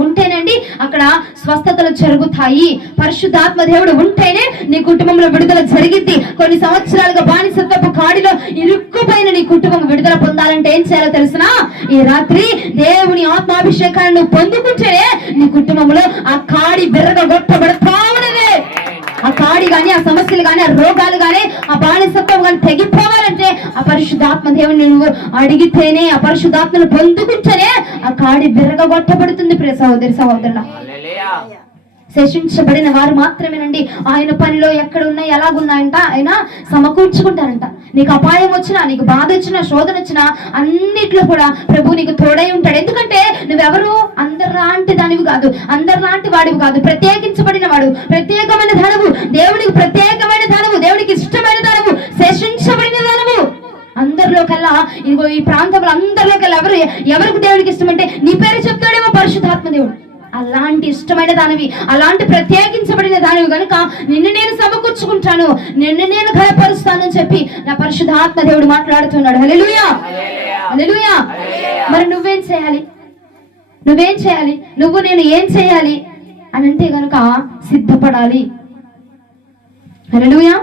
ఉంటేనండి అక్కడ స్వస్థతలు జరుగుతాయి. పరిశుద్ధాత్మ దేవుడు ఉంటేనే నీ కుటుంబంలో విడుదల జరిగిద్ది. కొన్ని సంవత్సరాలుగా బానిసత్వపు కాడిలో ఇరుక్కుపోయిన నీ కుటుంబం విడుదల పొందాలంటే ఏం చేయాలో తెలుసునా? ఈ రాత్రి దేవుని ఆత్మాభిషేకాన్ని నువ్వు పొందుకుంటేనే నీ కుటుంబంలో ఆ కాడి విరగొట్టబడతా ఉన్నది. ఆ కాడి గాని, ఆ సమస్యలు గాని, ఆ రోగాలు గాని, ఆ బానిసత్వం గాని తెగిపోవాలంటే ఆ పరిశుద్ధాత్మ దేవుని నువ్వు అడిగితేనే, ఆ పరిశుద్ధాత్మను పొందుకుంటేనే ఆ కాడి విరగొట్టబడుతుంది. ప్రియ సహోదరి సహోదరుల, శేషించబడిన వారు మాత్రమేనండి ఆయన పనిలో ఎక్కడ ఉన్నాయి, ఎలాగున్నాయంట ఆయన సమకూర్చుకుంటారంట. నీకు అపాయం వచ్చినా, నీకు బాధ వచ్చినా, శోధన వచ్చినా అన్నిట్లో కూడా ప్రభు నీకు తోడై ఉంటాడు. ఎందుకంటే నువ్వెవరు అందరిలాంటి దానివి కాదు, అందరిలాంటి వాడివి కాదు. ప్రత్యేకించబడిన వాడు, ప్రత్యేకమైన ధనము, దేవునికి ప్రత్యేకమైన ధనము, దేవునికి ఇష్టమైన ధనము, శేషించబడిన ధనము. అందరిలో కల్లా ఇదిగో ఈ ప్రాంతంలో అందరిలో కల్లా ఎవరికి దేవుడికి ఇష్టం అంటే నీ పేరు చెప్తాడేమో పరిశుద్ధాత్మ దేవుడు. అలాంటి ఇష్టమైన దానివి, అలాంటి ప్రత్యేకించబడిన దానివి కనుక నిన్ను నేను సమకూర్చుకుంటాను, నిన్ను నేను ఘనపరుస్తానని చెప్పి నా పరిశుద్ధాత్మ దేవుడు మాట్లాడుతున్నాడు. హల్లెలూయా, హల్లెలూయా. మరి నువ్వేం చేయాలి? నువ్వు నేను ఏం చేయాలి అని అంటే గనుక సిద్ధపడాలి. హల్లెలూయా,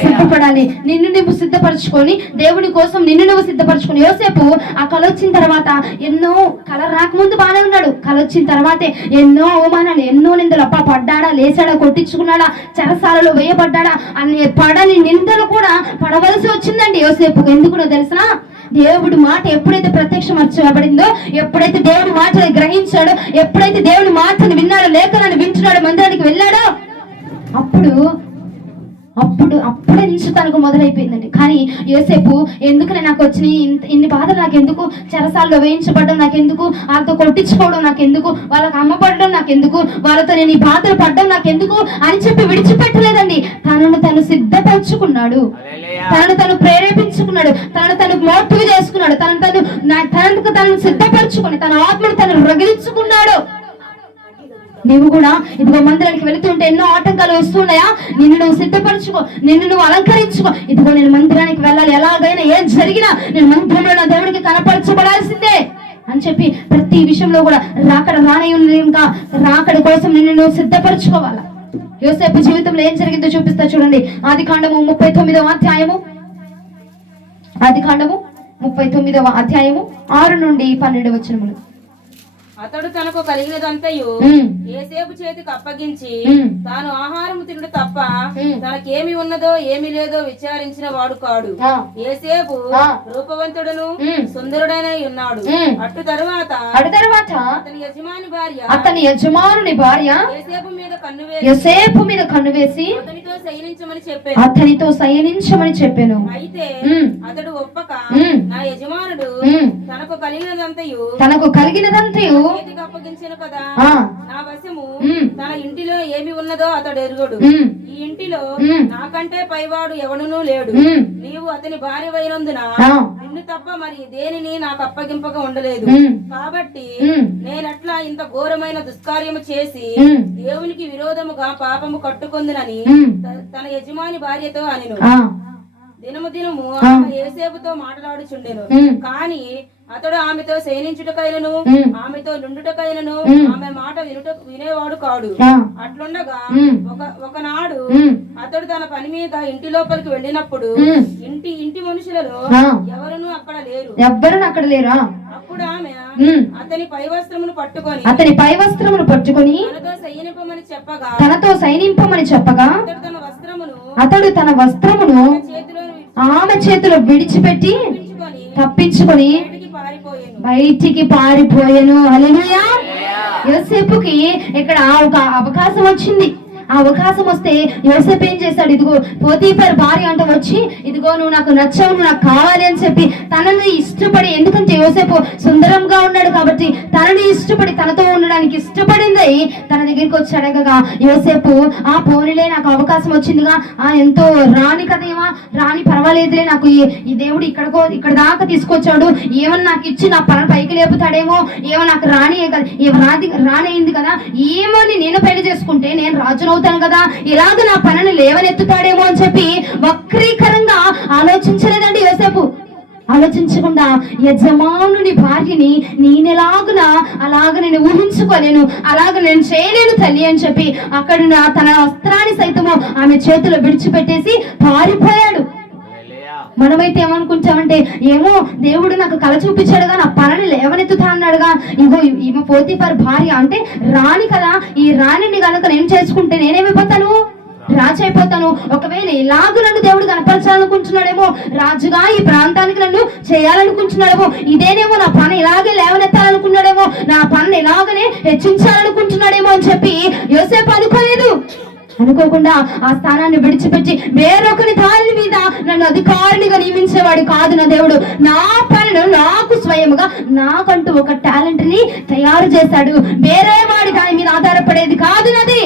సిద్ధపడాలి. నిన్ను నువ్వు సిద్ధపరచుకొని, దేవుని కోసం నిన్ను నువ్వు సిద్ధపరచుకొని. యోసేపు ఆ కళ వచ్చిన తర్వాత ఎన్నో, కళ రాకముందు బాగానే ఉన్నాడు, కళ వచ్చిన తర్వాతే ఎన్నో అవమానాలు, ఎన్నో నిందలు. అప్ప పడ్డాడా, లేచాడా, కొట్టించుకున్నాడా, చెరసాలలో వేయబడ్డాడా, అన్ని పడని నిందలు కూడా పడవలసి వచ్చిందండి యోసేపుకు. ఎందుకునో తెలుసా? దేవుడి మాట ఎప్పుడైతే ప్రత్యక్షపరచబడిందో, ఎప్పుడైతే దేవుడి మాటను గ్రహించాడో, ఎప్పుడైతే దేవుడి మాటను విన్నాడో, లేఖనాన్ని వింటున్నాడో, మందిరానికి వెళ్ళాడో, అప్పుడే నుంచి తనకు మొదలైపోయిందండి. కానీ యోసేపు ఎందుకు నాకు వచ్చిన ఇన్ని బాధలు, నాకెందుకు చెరసాల్లో వేయించబడడం, నాకెందుకు వాళ్ళతో కొట్టించుకోవడం, నాకెందుకు వాళ్ళకి అమ్మపడడం, నాకెందుకు వాళ్ళతో నేను ఈ బాధలు పడడం, నాకెందుకు అని చెప్పి విడిచిపెట్టలేదండి. తనను సిద్ధపరచుకున్నాడు, తనను ప్రేరేపించుకున్నాడు, తనను మోటివ్ చేసుకున్నాడు, తనను సిద్ధపరచుకుని తన ఆత్మను తను రగిలించుకున్నాడు. నీవు కూడా ఇదిగో మందిరానికి వెళుతుంటే ఎన్నో ఆటంకాలు వస్తున్నాయా? నిన్ను నువ్వు సిద్ధపరచుకో, నిన్ను నువ్వు అలంకరించుకో. ఇదిగో నేను మందిరానికి వెళ్ళాలి, ఎలాగైనా ఏం జరిగినా నేను మందిరంలో నా దేవుడికి కనపరచబడాల్సిందే అని చెప్పి ప్రతి విషయంలో కూడా ఇంకా రాకడ కోసం నిన్ను నువ్వు సిద్ధపరచుకోవాలా. యోసేపు జీవితంలో ఏం జరిగిందో చూపిస్తా చూడండి. ఆదికాండము 39వ అధ్యాయము, ఆదికాండము 39వ అధ్యాయము 6 నుండి 12 వచనములు. అతడు తనకు కలిగినదంతయు యోసేపు చేతికి అప్పగించి తాను ఆహారం తినుడు తప్ప తనకేమి ఉన్నదో ఏమి లేదో విచారించిన వాడు కాడు. యోసేపు రూపవంతుడును సుందరుడైన ఉన్నాడు. అటు తరువాత అతని యజమానుని భార్య యోసేపు మీద కన్ను వేసి అతనితో శయనించమని చెప్పాను. అయితే అతడు ఒప్పక నా యజమానుడు తనకు కలిగినదంతయు చేతికి అప్పగించెను కదా, నా వశము తన ఇంటిలో ఏమి ఉన్నదో అతడు ఎరుగడు. ఈ ఇంటిలో నాకంటే పైవాడు ఎవడునూ లేడు. నీవు అతని భార్యవైనందున నిన్ను తప్ప మరి దేనిని నాకు అప్పగింపగా ఉండలేదు. కాబట్టి నేనట్లా ఇంత ఘోరమైన దుష్కార్యము చేసి దేవునికి విరోధముగా పాపము కట్టుకొందునని తన యజమాని భార్యతో అనెను. దినము దినము ఆమె యోసేపుతో మాట్లాడుచుండెను. కాని అతడు ఆమెతో శయనించుటకైనను ఆమెతో నుండుటకైనను ఆమె మాట వినేవాడు కాడు. అట్లుండగా ఒకనాడు అతడు తన పని మీద ఇంటి లోపలికి వెళ్ళినప్పుడు ఇంటి మనుషులలో ఎవరునూ అక్కడ లేరు. అప్పుడు ఆమె అతని పై వస్త్రమును పట్టుకొని తనతో సైనింపమని చెప్పగా అతడు తన వస్త్రమును ఆమె చేతిలో విడిచిపెట్టి తప్పించుకొని బయటికి పారిపోయాను. హల్లెలూయా. యోసేపుకి ఇక్కడ ఒక అవకాశం వచ్చింది. ఆ అవకాశం వస్తే యోసేపు ఏం చేశాడు? ఇదిగో పోతీఫర్ భార్య అంటే వచ్చి, ఇదిగో నువ్వు నాకు నచ్చావు, నువ్వు నాకు కావాలి అని చెప్పి తనని ఇష్టపడి, ఎందుకంటే యోసేపు సుందరంగా ఉన్నాడు కాబట్టి తనని ఇష్టపడి, తనతో ఉండడానికి ఇష్టపడింది తన దగ్గరికి వచ్చి అడగగా యోసేపు ఆ పోనీలే, నాకు అవకాశం వచ్చిందిగా, ఎంతో రాని కదేమా, రాని పర్వాలేదులే, నాకు ఈ దేవుడు ఇక్కడ దాకా తీసుకొచ్చాడు, ఏమన్నా నాకు ఇచ్చి నా పైకి లేపుతాడేమో, ఏమో నాకు రానయింది కదా, ఏమోని నేను పెళ్లి చేసుకుంటే నేను రాజును అవుతాను కదా, ఇలాగ నా పనిని లేవనెత్తుతాడేమో అని చెప్పి వక్రీకరంగా ఆలోచించలేదండి యోసేపు. ఆలోచించకుండా యజమానుని భార్యని అలాగ నేను ఊహించుకోలేను, అలాగ నేను చేయలేను తల్లి అని చెప్పి అక్కడ తన వస్త్రాన్ని సైతము ఆమె చేతిలో విడిచిపెట్టేసి పారిపోయాడు. మనమైతే ఏమనుకుంటామంటే, ఏమో దేవుడు నాకు కళ చూపించాడుగా, నా పనిని లేవనెత్తుతా అన్నాడుగా, ఇగో ఈమె పోతీఫర్ భార్య అంటే రాణి కదా, ఈ రాణిని కనుక నేను చేసుకుంటే నేనేమైపోతాను? రాజైపోతాను. ఒకవేళ ఇలాగ నన్ను దేవుడు కనపరచాలనుకుంటున్నాడేమో, రాజుగా ఈ ప్రాంతానికి నన్ను చేయాలనుకుంటున్నాడేమో, ఇదేనేమో నా పని ఇలాగే లేవనెత్తాలనుకున్నాడేమో, నా పనిని ఇలాగనే హెచ్చించాలనుకుంటున్నాడేమో అని చెప్పి యోసేపు అనుకోకుండా ఆ స్థానాన్ని విడిచిపెట్టి వేరొకరి దాని మీద నన్ను అధికారినిగా నియమించేవాడు కాదు నా దేవుడు. నా పనిని నాకు స్వయముగా నాకంటూ ఒక టాలెంట్ ని తయారు చేశాడు. వేరే వాడి దాని మీద ఆధారపడేది కాదు నాది.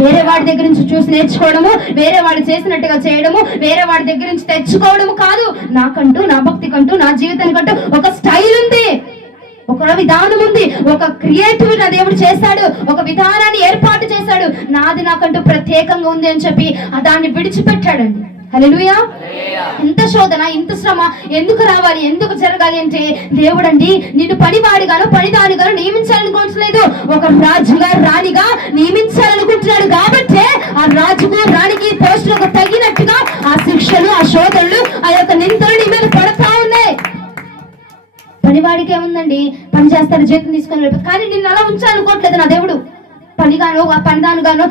వేరే వాడి దగ్గర నుంచి చూసి నేర్చుకోవడము, వేరే వాడు చేసినట్టుగా చేయడము, వేరే వాడి దగ్గర నుంచి తెచ్చుకోవడము కాదు. నాకంటూ, నా భక్తి కంటూ, నా జీవితానికంటూ ఒక స్టైల్ ఉంది, ఒక విధానం ఉంది, ఒక క్రియేటివ్ నా దేవుడు చేశాడు, ఒక విధానాన్ని ఏర్పాటు చేశాడు. నాది నాకంటూ ప్రత్యేకంగా ఉంది అని చెప్పి దాన్ని విడిచిపెట్టాడండి. హల్లెలూయా. ఇంత శోధన, ఇంత శ్రమ ఎందుకు రావాలి, ఎందుకు జరగాలి అంటే దేవుడు అండి నిన్ను పనిదానిగాను నియమించాలనుకోవట్లేదు, ఒక రాజుగా రాణిగా నియమించాలనుకుంటున్నాడు. కాబట్టి ఆ రాజుకు రాణికి పోస్టులకు తగినట్టుగా ఆ శిక్షలు, ఆ శోధనలు, ఆ యొక్క నిందలు నీ మీద పడతా ఉన్నాయి. పనివాడికి ఏముందండి, పని చేస్తాడు, జీతం తీసుకొని వెళ్ళిపోతుంది, కానీ నిన్ను అలా ఉంచాలనుకోవట్లేదు నా దేవుడు. పనిదానుగాను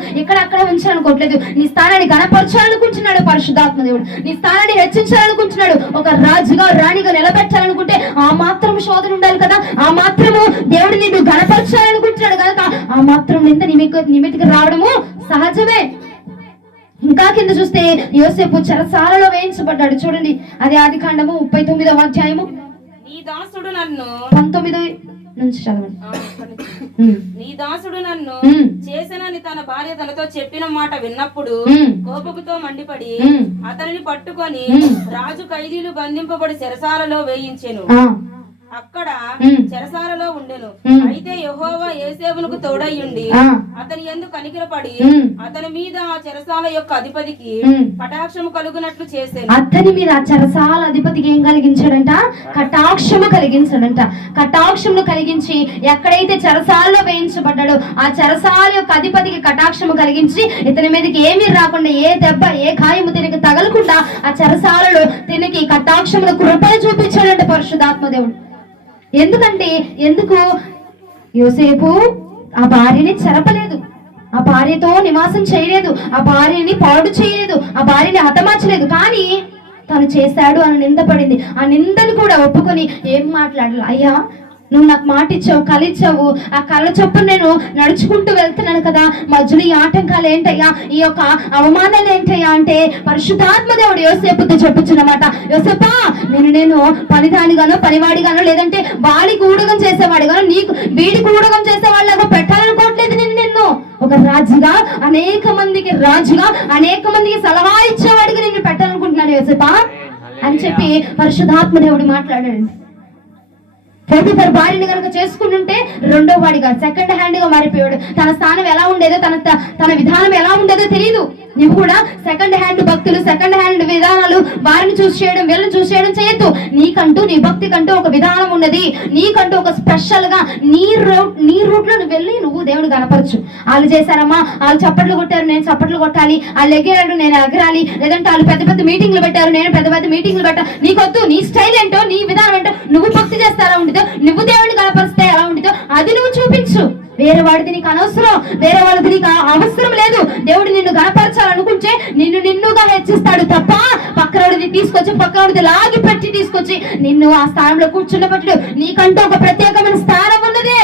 అక్కడ ఉంచాలనుకోవట్లేదు. నీ స్థానాన్ని గణపరచాలనుకుంటున్నాడు పరిశుద్ధాత్మ దేవుడు. నీ స్థానాన్ని హెచ్చించాలనుకుంటున్నాడు. ఒక రాజుగా రాణిగా నిలబెట్టాలనుకుంటే ఆ మాత్రం శోధన ఉండాలి కదా, ఆ మాత్రము దేవుడు నిన్ను గణపరచాలనుకుంటున్నాడు కనుక ఆ మాత్రం నింద నిమిటికి రావడము సహజమే. ఇంకా కింద చూస్తే యోసేపు చెరసాలలో వేయించబడ్డాడు. చూడండి, అది ఆదికాండము 39వ అధ్యాయము నీ దాసుడు నన్ను 19 నుంచి చదవండి. నీ దాసుడు నన్ను చేసనని తన భార్య తనతో చెప్పిన మాట విన్నప్పుడు కోపముతో మండిపడి అతనిని పట్టుకొని రాజు ఖైదీలు బంధింపబడి చెరసాలలో వేయించెను. అక్కడ చెరసాలలో ఉండెను. అయితే యెహోవా యోసేపునకు తోడయ్యుండి అతని యందు కనికరపడి అతని మీద ఆ చెరసాల యొక్క అధిపతికి కటాక్షము కలుగునట్లు చేసేను. అతని మీద ఆ చెరసాల అధిపతికి ఏం కలిగించాడంట? కటాక్షము కలిగించాడంట. కటాక్షమును కలిగించి ఎక్కడైతే చెరసాలలో వేయించబడ్డాడో ఆ చెరసాల యొక్క అధిపతికి కటాక్షము కలిగించి ఇతని మీదకి ఏమీ రాకుండా, ఏ దెబ్బ, ఏ గాయము తినకి తగలకుండా ఆ చెరసాలలో తినకి కటాక్షమును కృపను చూపించాడంట పరిశుద్ధాత్మ దేవుడు. ఎందుకు యోసేపు ఆ భార్యని చెరపలేదు, ఆ భార్యతో నివాసం చేయలేదు, ఆ భార్యని పాడు చేయలేదు, ఆ భార్యని హతమార్చలేదు. కానీ తను చేశాడు అని నిందపడింది. ఆ నిందను కూడా ఒప్పుకొని ఏం మాట్లాడాలి? అయ్యా, నువ్వు నాకు మాట ఇచ్చావు, కళ ఇచ్చావు, ఆ కళ చొప్పున నేను నడుచుకుంటూ వెళ్తున్నాను కదా, మధ్యలో ఈ ఆటంకాలు ఏంటయ్యా, ఈ యొక్క అవమానాలు ఏంటయ్యా అంటే పరిశుద్ధాత్మ దేవుడు యోసేపుతో చెప్పుచున్నమాట. యోసేపా, నేను పనిదానిగానో పనివాడిగానో లేదంటే వాడికి ఊడగం చేసేవాడిగానో వీడి కూడగం చేసే వాళ్ళగా పెట్టాలనుకోవట్లేదు నిన్ను ఒక రాజుగా, అనేక మందికి రాజుగా, అనేక మందికి సలహా ఇచ్చేవాడిగా నిన్ను పెట్టాలనుకుంటున్నాను యోసేపా అని చెప్పి పరిశుద్ధాత్మ దేవుడు మాట్లాడాడు. పోతీఫర్ భార్యని కనుక చేసుకుంటుంటే రెండో వాడిగా, సెకండ్ హ్యాండ్ గా మారిపోయాడు. తన స్థానం ఎలా ఉండేదో, తన విధానం ఎలా ఉండేదో తెలియదు. నువ్వు కూడా సెకండ్ హ్యాండ్ భక్తులు, సెకండ్ హ్యాండ్ విధానాలు, వారిని చూసి చేయడం, వీళ్ళని చూసి చేయడం చేయొద్దు. నీకంటూ, నీ భక్తి కంటూ ఒక విధానం ఉన్నది. నీకంటూ ఒక స్పెషల్ గా నీ రూట్ లో నువ్వు వెళ్ళి నువ్వు దేవుడు కనపరచు. వాళ్ళు చేశారమ్మా, వాళ్ళు చప్పట్లు కొట్టారు, నేను చప్పట్లు కొట్టాలి, వాళ్ళు ఎగిరాడు, నేను ఎగరాలి, లేదంటే వాళ్ళు పెద్ద పెద్ద మీటింగ్లు పెట్టారు, నేను పెద్ద పెద్ద మీటింగ్లు పెట్టాలి. నీకొద్దు. నీ స్టైల్ ఏంటో, నీ విధానం ఏంటో, నువ్వు భక్తి చేస్తే ఎలా ఉంటుందో, నువ్వు దేవుడిని కనపరిస్తే ఎలా ఉంటుందో అది నువ్వు చూపించు. వేరే వాడిది నీకు అనవసరం, వేరే వాళ్ళది నీకు అవసరం లేదు. దేవుడు నిన్ను గణపరచాలనుకుంటే నిన్నుగా హెచ్చిస్తాడు తప్ప పక్కనోడిని తీసుకొచ్చి, పక్కనోడిది లాగి పెట్టి తీసుకొచ్చి నిన్ను ఆ స్థానంలో కూర్చుండబెట్టడు. నీకంటూ ఒక ప్రత్యేకమైన స్థానం ఉన్నది.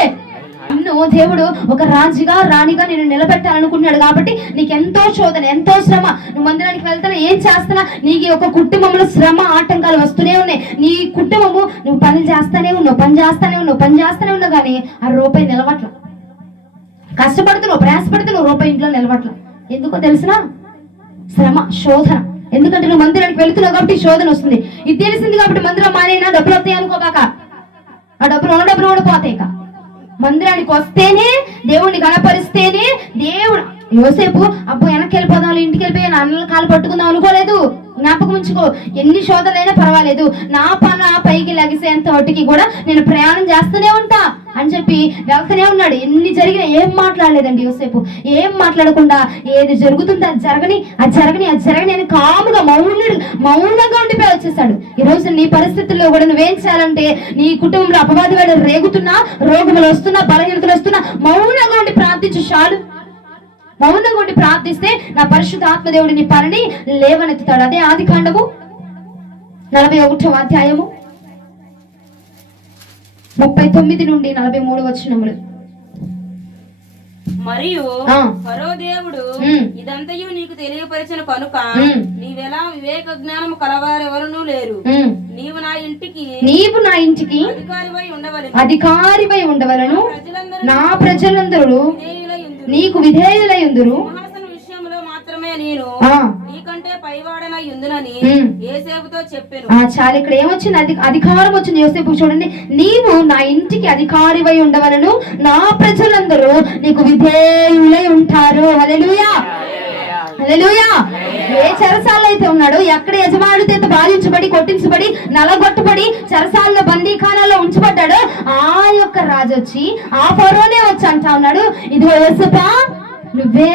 నిన్ను దేవుడు ఒక రాజుగా, రాణిగా నిన్ను నిలబెట్టాలనుకున్నాడు. కాబట్టి నీకెంతో శోధన, ఎంతో శ్రమ. నువ్వు మందిరానికి వెళ్తానా, ఏం చేస్తున్నా, నీకు ఒక కుటుంబంలో శ్రమ, ఆటంకాలు వస్తూనే ఉన్నాయి. నీ కుటుంబము, నువ్వు పని చేస్తానే ఉన్నావు కానీ ఆ రూపాయి నిలవట్ల. కష్టపడుతున్నావు, ప్రయాసపడుతున్నావు, రూపాయి ఇంట్లో నిలవట్ల. ఎందుకో తెలిసినా శ్రమ, శోధన. ఎందుకంటే నువ్వు మందిరానికి వెళుతున్నావు కాబట్టి శోధన వస్తుంది. ఇది తెలిసింది కాబట్టి మందిరం మానేనా డబ్బులు వస్తాయి అనుకోబాక. ఆ డబ్బులు కూడా పోతాయి. మందిరానికి వస్తేనే, దేవుణ్ణి గణపరిస్తేనే దేవుడు. యోసేపు అబ్బో వెనక్కి వెళ్ళిపోదాం, ఇంటికి వెళ్ళిపోయి అన్నల కాలు పట్టుకుందాం అనుకోలేదు. జ్ఞాపకం ఉంచుకో, ఎన్ని శోధనలైనా పర్వాలేదు, నా పైకి లగిసేంత వాటికి కూడా నేను ప్రయాణం చేస్తూనే ఉంటా అని చెప్పి వెళ్తూనే ఉన్నాడు. ఎన్ని జరిగినా ఏం మాట్లాడలేదండి యోసేపు. ఏం మాట్లాడకుండా ఏది జరుగుతుందో అది జరగని అని కాముగా మౌనంగా ఉండిపోయి వచ్చేసాడు. ఈ రోజు నీ పరిస్థితుల్లో కూడా నువ్వేం చేయాలంటే, నీ కుటుంబంలో అపవాది వేళ రేగుతున్నా, రోగములు వస్తున్నా, బలహీనతలు వస్తున్నా, మౌనంగా ఉండి ప్రార్థించు చాలు. మౌనంగా ఉండి ప్రార్థిస్తే నా పరిశుద్ధ ఆత్మదేవుడి నీ పనిని లేవనెత్తుతాడు. అదే ఆదికాండము 41వ అధ్యాయము 39 నుండి 43 వచనములు. మరియు ఫరో దేవుడు ఇదంతయు నీకు తెలియపరిచిన కనుక నీవెలా వివేక జ్ఞానము కలవారెవరునూ లేరు. నీవు నా ఇంటికి అధికారివై ఉండవలను. నా ప్రజలందరూ నీకు విధేయులై ఉందురు. చాలా ఇక్కడ ఏమొచ్చింది, అధికారం వచ్చింది యోసేపు. చూడండి, నీవు నా ఇంటికి అధికారివై ఉండవలను, నా ప్రజలందరూ నీకు విధేయులై ఉంటారు. హల్లెలూయా, హల్లెలూయా. ఏ చెరసాల్లో అయితే ఉన్నాడో, ఎక్కడ యజమానుడితో బాధించబడి, కొట్టించబడి, నలగొట్టబడి, చెరసాల్లో బందీఖానాల్లో ఉంచబడ్డాడో ఆ యొక్క రాజు వచ్చి, ఆ ఫరోనే వచ్చి అంటా ఉన్నాడు, ఇదిగో యోసేపా, నువ్వే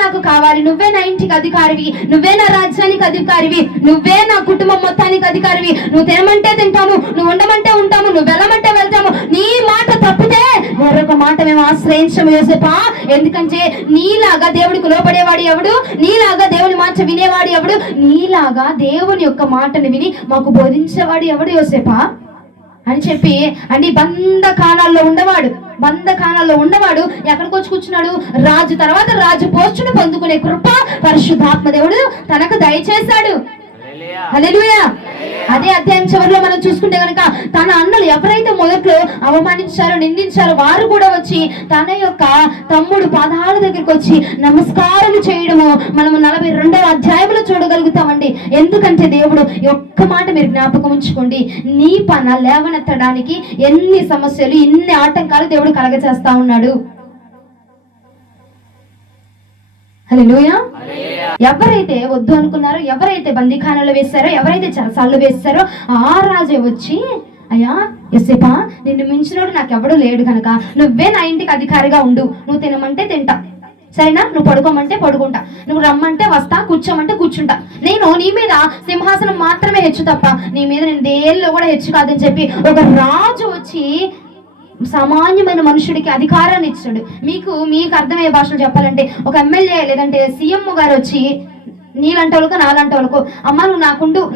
నాకు కావాలి, నువ్వే నా ఇంటికి అధికారివి, నువ్వే నా రాజ్యానికి అధికారివి, నువ్వే నా కుటుంబం మొత్తానికి అధికారివి. నువ్వు తినమంటే తింటాము, నువ్వు ఉండమంటే ఉంటాము, నువ్వు వెళ్ళమంటే వెళ్తాము. నీ మాట తప్పితే మరొక మాట మేము ఆశ్రయించము యోసేపా. ఎందుకంటే నీలాగా దేవుడికి లోపడేవాడు ఎవడు, నీలాగా దేవుని మాట వినేవాడు ఎవడు, నీలాగా దేవుని యొక్క మాటను విని మాకు బోధించేవాడు ఎవడు యోసేపా అని చెప్పి. అంటే బంధకాలాల్లో ఉండవాడు ఎక్కడికి వచ్చి కూర్చున్నాడు, రాజు తర్వాత రాజు పోస్టును పొందుకునే కృప పరిశుద్ధాత్మ దేవుడు తనకు దయచేశాడు. హల్లెలూయా. అదే అధ్యాయం చివరిలో మనం చూసుకుంటే కనుక తన అన్నలు ఎవరైతే మొదట్లో అవమానించారో, నిందించారో, వారు కూడా వచ్చి తన యొక్క తమ్ముడు పాదాల దగ్గరికి వచ్చి నమస్కారం చేయడము మనము 42వ అధ్యాయంలో చూడగలుగుతామండి. ఎందుకంటే దేవుడు ఒక్క మాట మీరు జ్ఞాపకం ఉంచుకోండి, నీ పన లేవనెత్తడానికి ఎన్ని సమస్యలు, ఎన్ని ఆటంకాలు దేవుడు కలగచేస్తా ఉన్నాడు. హల్లెలూయా. ఎవరైతే వద్దు అనుకున్నారో, ఎవరైతే బందీఖానాలో వేశారో, ఎవరైతే చెరసాల్లో వేశారో ఆ రాజే వచ్చి, అయ్యా యోసేపా, నిన్ను మించినోడు నాకెవడూ లేడు కనుక నువ్వే నా ఇంటికి అధికారిగా ఉండు. నువ్వు తినమంటే తింటా, సరేనా, నువ్వు పడుకోమంటే పడుకుంటా, నువ్వు రమ్మంటే వస్తా, కూర్చోమంటే కూర్చుంటా. నేను నీ మీద సింహాసనం మాత్రమే హెచ్చు తప్ప నీ మీద నేను దేనిలో కూడా హెచ్చు కాదని చెప్పి ఒక రాజు వచ్చి సామాన్యమైన మనుషుడికి అధికారాన్ని ఇచ్చాడు. మీకు అర్థమయ్యే భాషలు చెప్పాలంటే, ఒక ఎమ్మెల్యే లేదంటే సీఎం గారు వచ్చి నీలాంటి వాళ్ళకు, నాలాంటి వాళ్ళకు, అమ్మ నువ్వు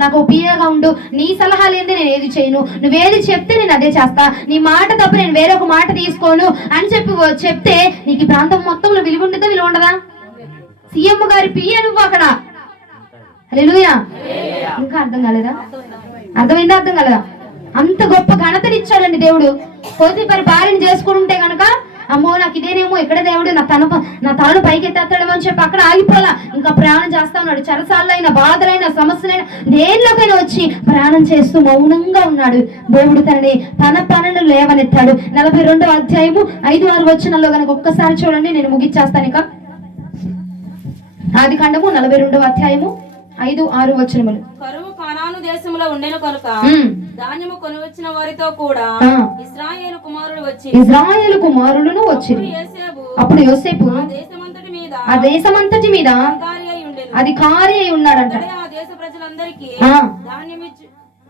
నాకు పిఏగా ఉండు, నీ సలహా లేదే నేను ఏది చేయను, నువ్వేది చెప్తే నేను అదే చేస్తా, నీ మాట తప్ప నేను వేరొక మాట తీసుకోను అని చెప్తే నీకు ఈ ప్రాంతం మొత్తంలో విలువ ఉంటుందా, విలువ ఉండదా? సీఎం గారి పిఏ నువ్వు అక్కడ. హల్లెలూయా. ఇంకా అర్థం కాలేదా? అర్థమైందా? అర్థం కాలేదా? అంత గొప్ప ఘనతనిచ్చాడండి దేవుడు. పోతీఫరు భార్యను చేసుకుంటే గనక అమ్మో నాకు ఇదేనేమో, ఇక్కడ దేవుడు నా తలను పైకి ఎత్తేస్తాడేమో అని చెప్పి అక్కడ ఆగిపోలా, ఇంకా ప్రయాణం చేస్తా ఉన్నాడు. చెరసాలైన, బాధలైన, సమస్యలైన దేనిలోకైనా వచ్చి ప్రయాణం చేస్తూ మౌనంగా ఉన్నాడు. దేవుడు తన పనులు లేవనెత్తాడు. 42వ అధ్యాయము 5-6 వచనాల్లో కనుక ఒక్కసారి చూడండి, నేను ముగిచ్చేస్తాను ఇక. ఆదికాండము 42వ అధ్యాయము 5-6 వచనములు. కరువు కానాను దేశంలో ఉండెను కనుక ధాన్యము కొనివచ్చిన వారితో కూడా ఇశ్రాయేలు కుమారులను వచ్చిరి. అప్పుడు యోసేపు ఆ దేశమంతటి మీద అధికారి అయి ఉన్నాడంట. ఆ దేశ ప్రజలందరికీ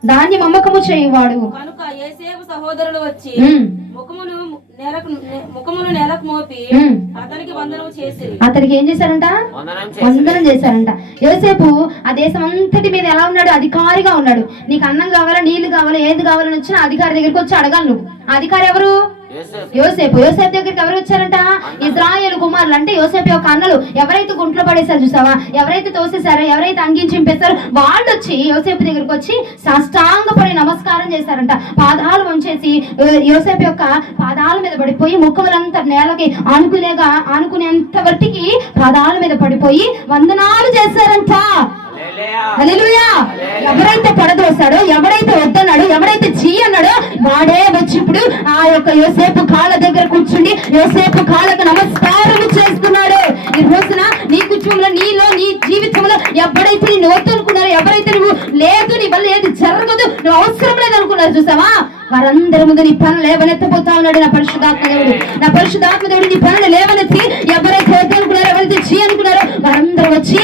ధాన్యం అమ్మకము చేయవాడు కనుక యోసేపు సహోదరులు వచ్చి ముఖమును నేలకు మోపి అతనికి వందనం చేసి అతనికి ఏం చేశారంట? వందనం చేశారంట. యోసేపు ఆ దేశం అంతటి మీద ఎలా ఉన్నాడు? అధికారిగా ఉన్నాడు. నీకు అన్నం కావాలా, నీళ్లు కావాలా, ఏది కావాలని వచ్చినా అధికారి దగ్గరికి వచ్చి అడగాలి. నువ్వు అధికారి ఎవరు? యోసేపు. యోసేపు దగ్గరికి ఎవరు వచ్చారంట? ఇశ్రాయేలు కుమారులు, అంటే యోసేపు యొక్క అన్నలు. ఎవరైతే గుంట్లో పడేశారు చూసావా, ఎవరైతే తోసేశారో, ఎవరైతే అంగించింపేశారో వాళ్ళు వచ్చి యోసేపు దగ్గరికి వచ్చి సాష్టాంగపడి నమస్కారం చేశారంట. పాదాలు వంచేసి యోసేపు యొక్క పాదాల మీద పడిపోయి ముఖములంతా నేలకి ఆనుకునేంత వరటికి పాదాల మీద పడిపోయి వందనాలు చేశారంట. హల్లెలూయా. ఎవరైతే పడదోశాడో, ఎవరైతే వద్దన్నాడో, ఎవరైతే చీ అన్నాడో వాడే వచ్చి ఇప్పుడు ఆ యొక్క యోసేపు కాళ్ళ దగ్గర కూర్చుండి యోసేపు కాళ్ళకు నమస్కారం చేస్తున్నాడు. ఈ రోజున నీ కుటుంబంలో, నీలో, నీ జీవితంలో ఎవరైతే నిన్ను వద్దనుకున్నారో, ఎవరైతే నువ్వు లేదు, నీ వల్ల ఏది జరగదు, నువ్వు అవసరం లేదు అనుకున్నారు చూసావా, వారందరి ముందు నీ పనులు లేవనెత్తపోతా ఉన్నాడు నా పరిశుద్ధాత్మ దేవుడు. నా పరిశుద్ధాత్మ దేవుడు నీ పనులు లేవనెత్తి ఎవరైతే వద్దనుకున్నారో, ఎవరైతే చీ అనుకున్నారో వారందరూ వచ్చి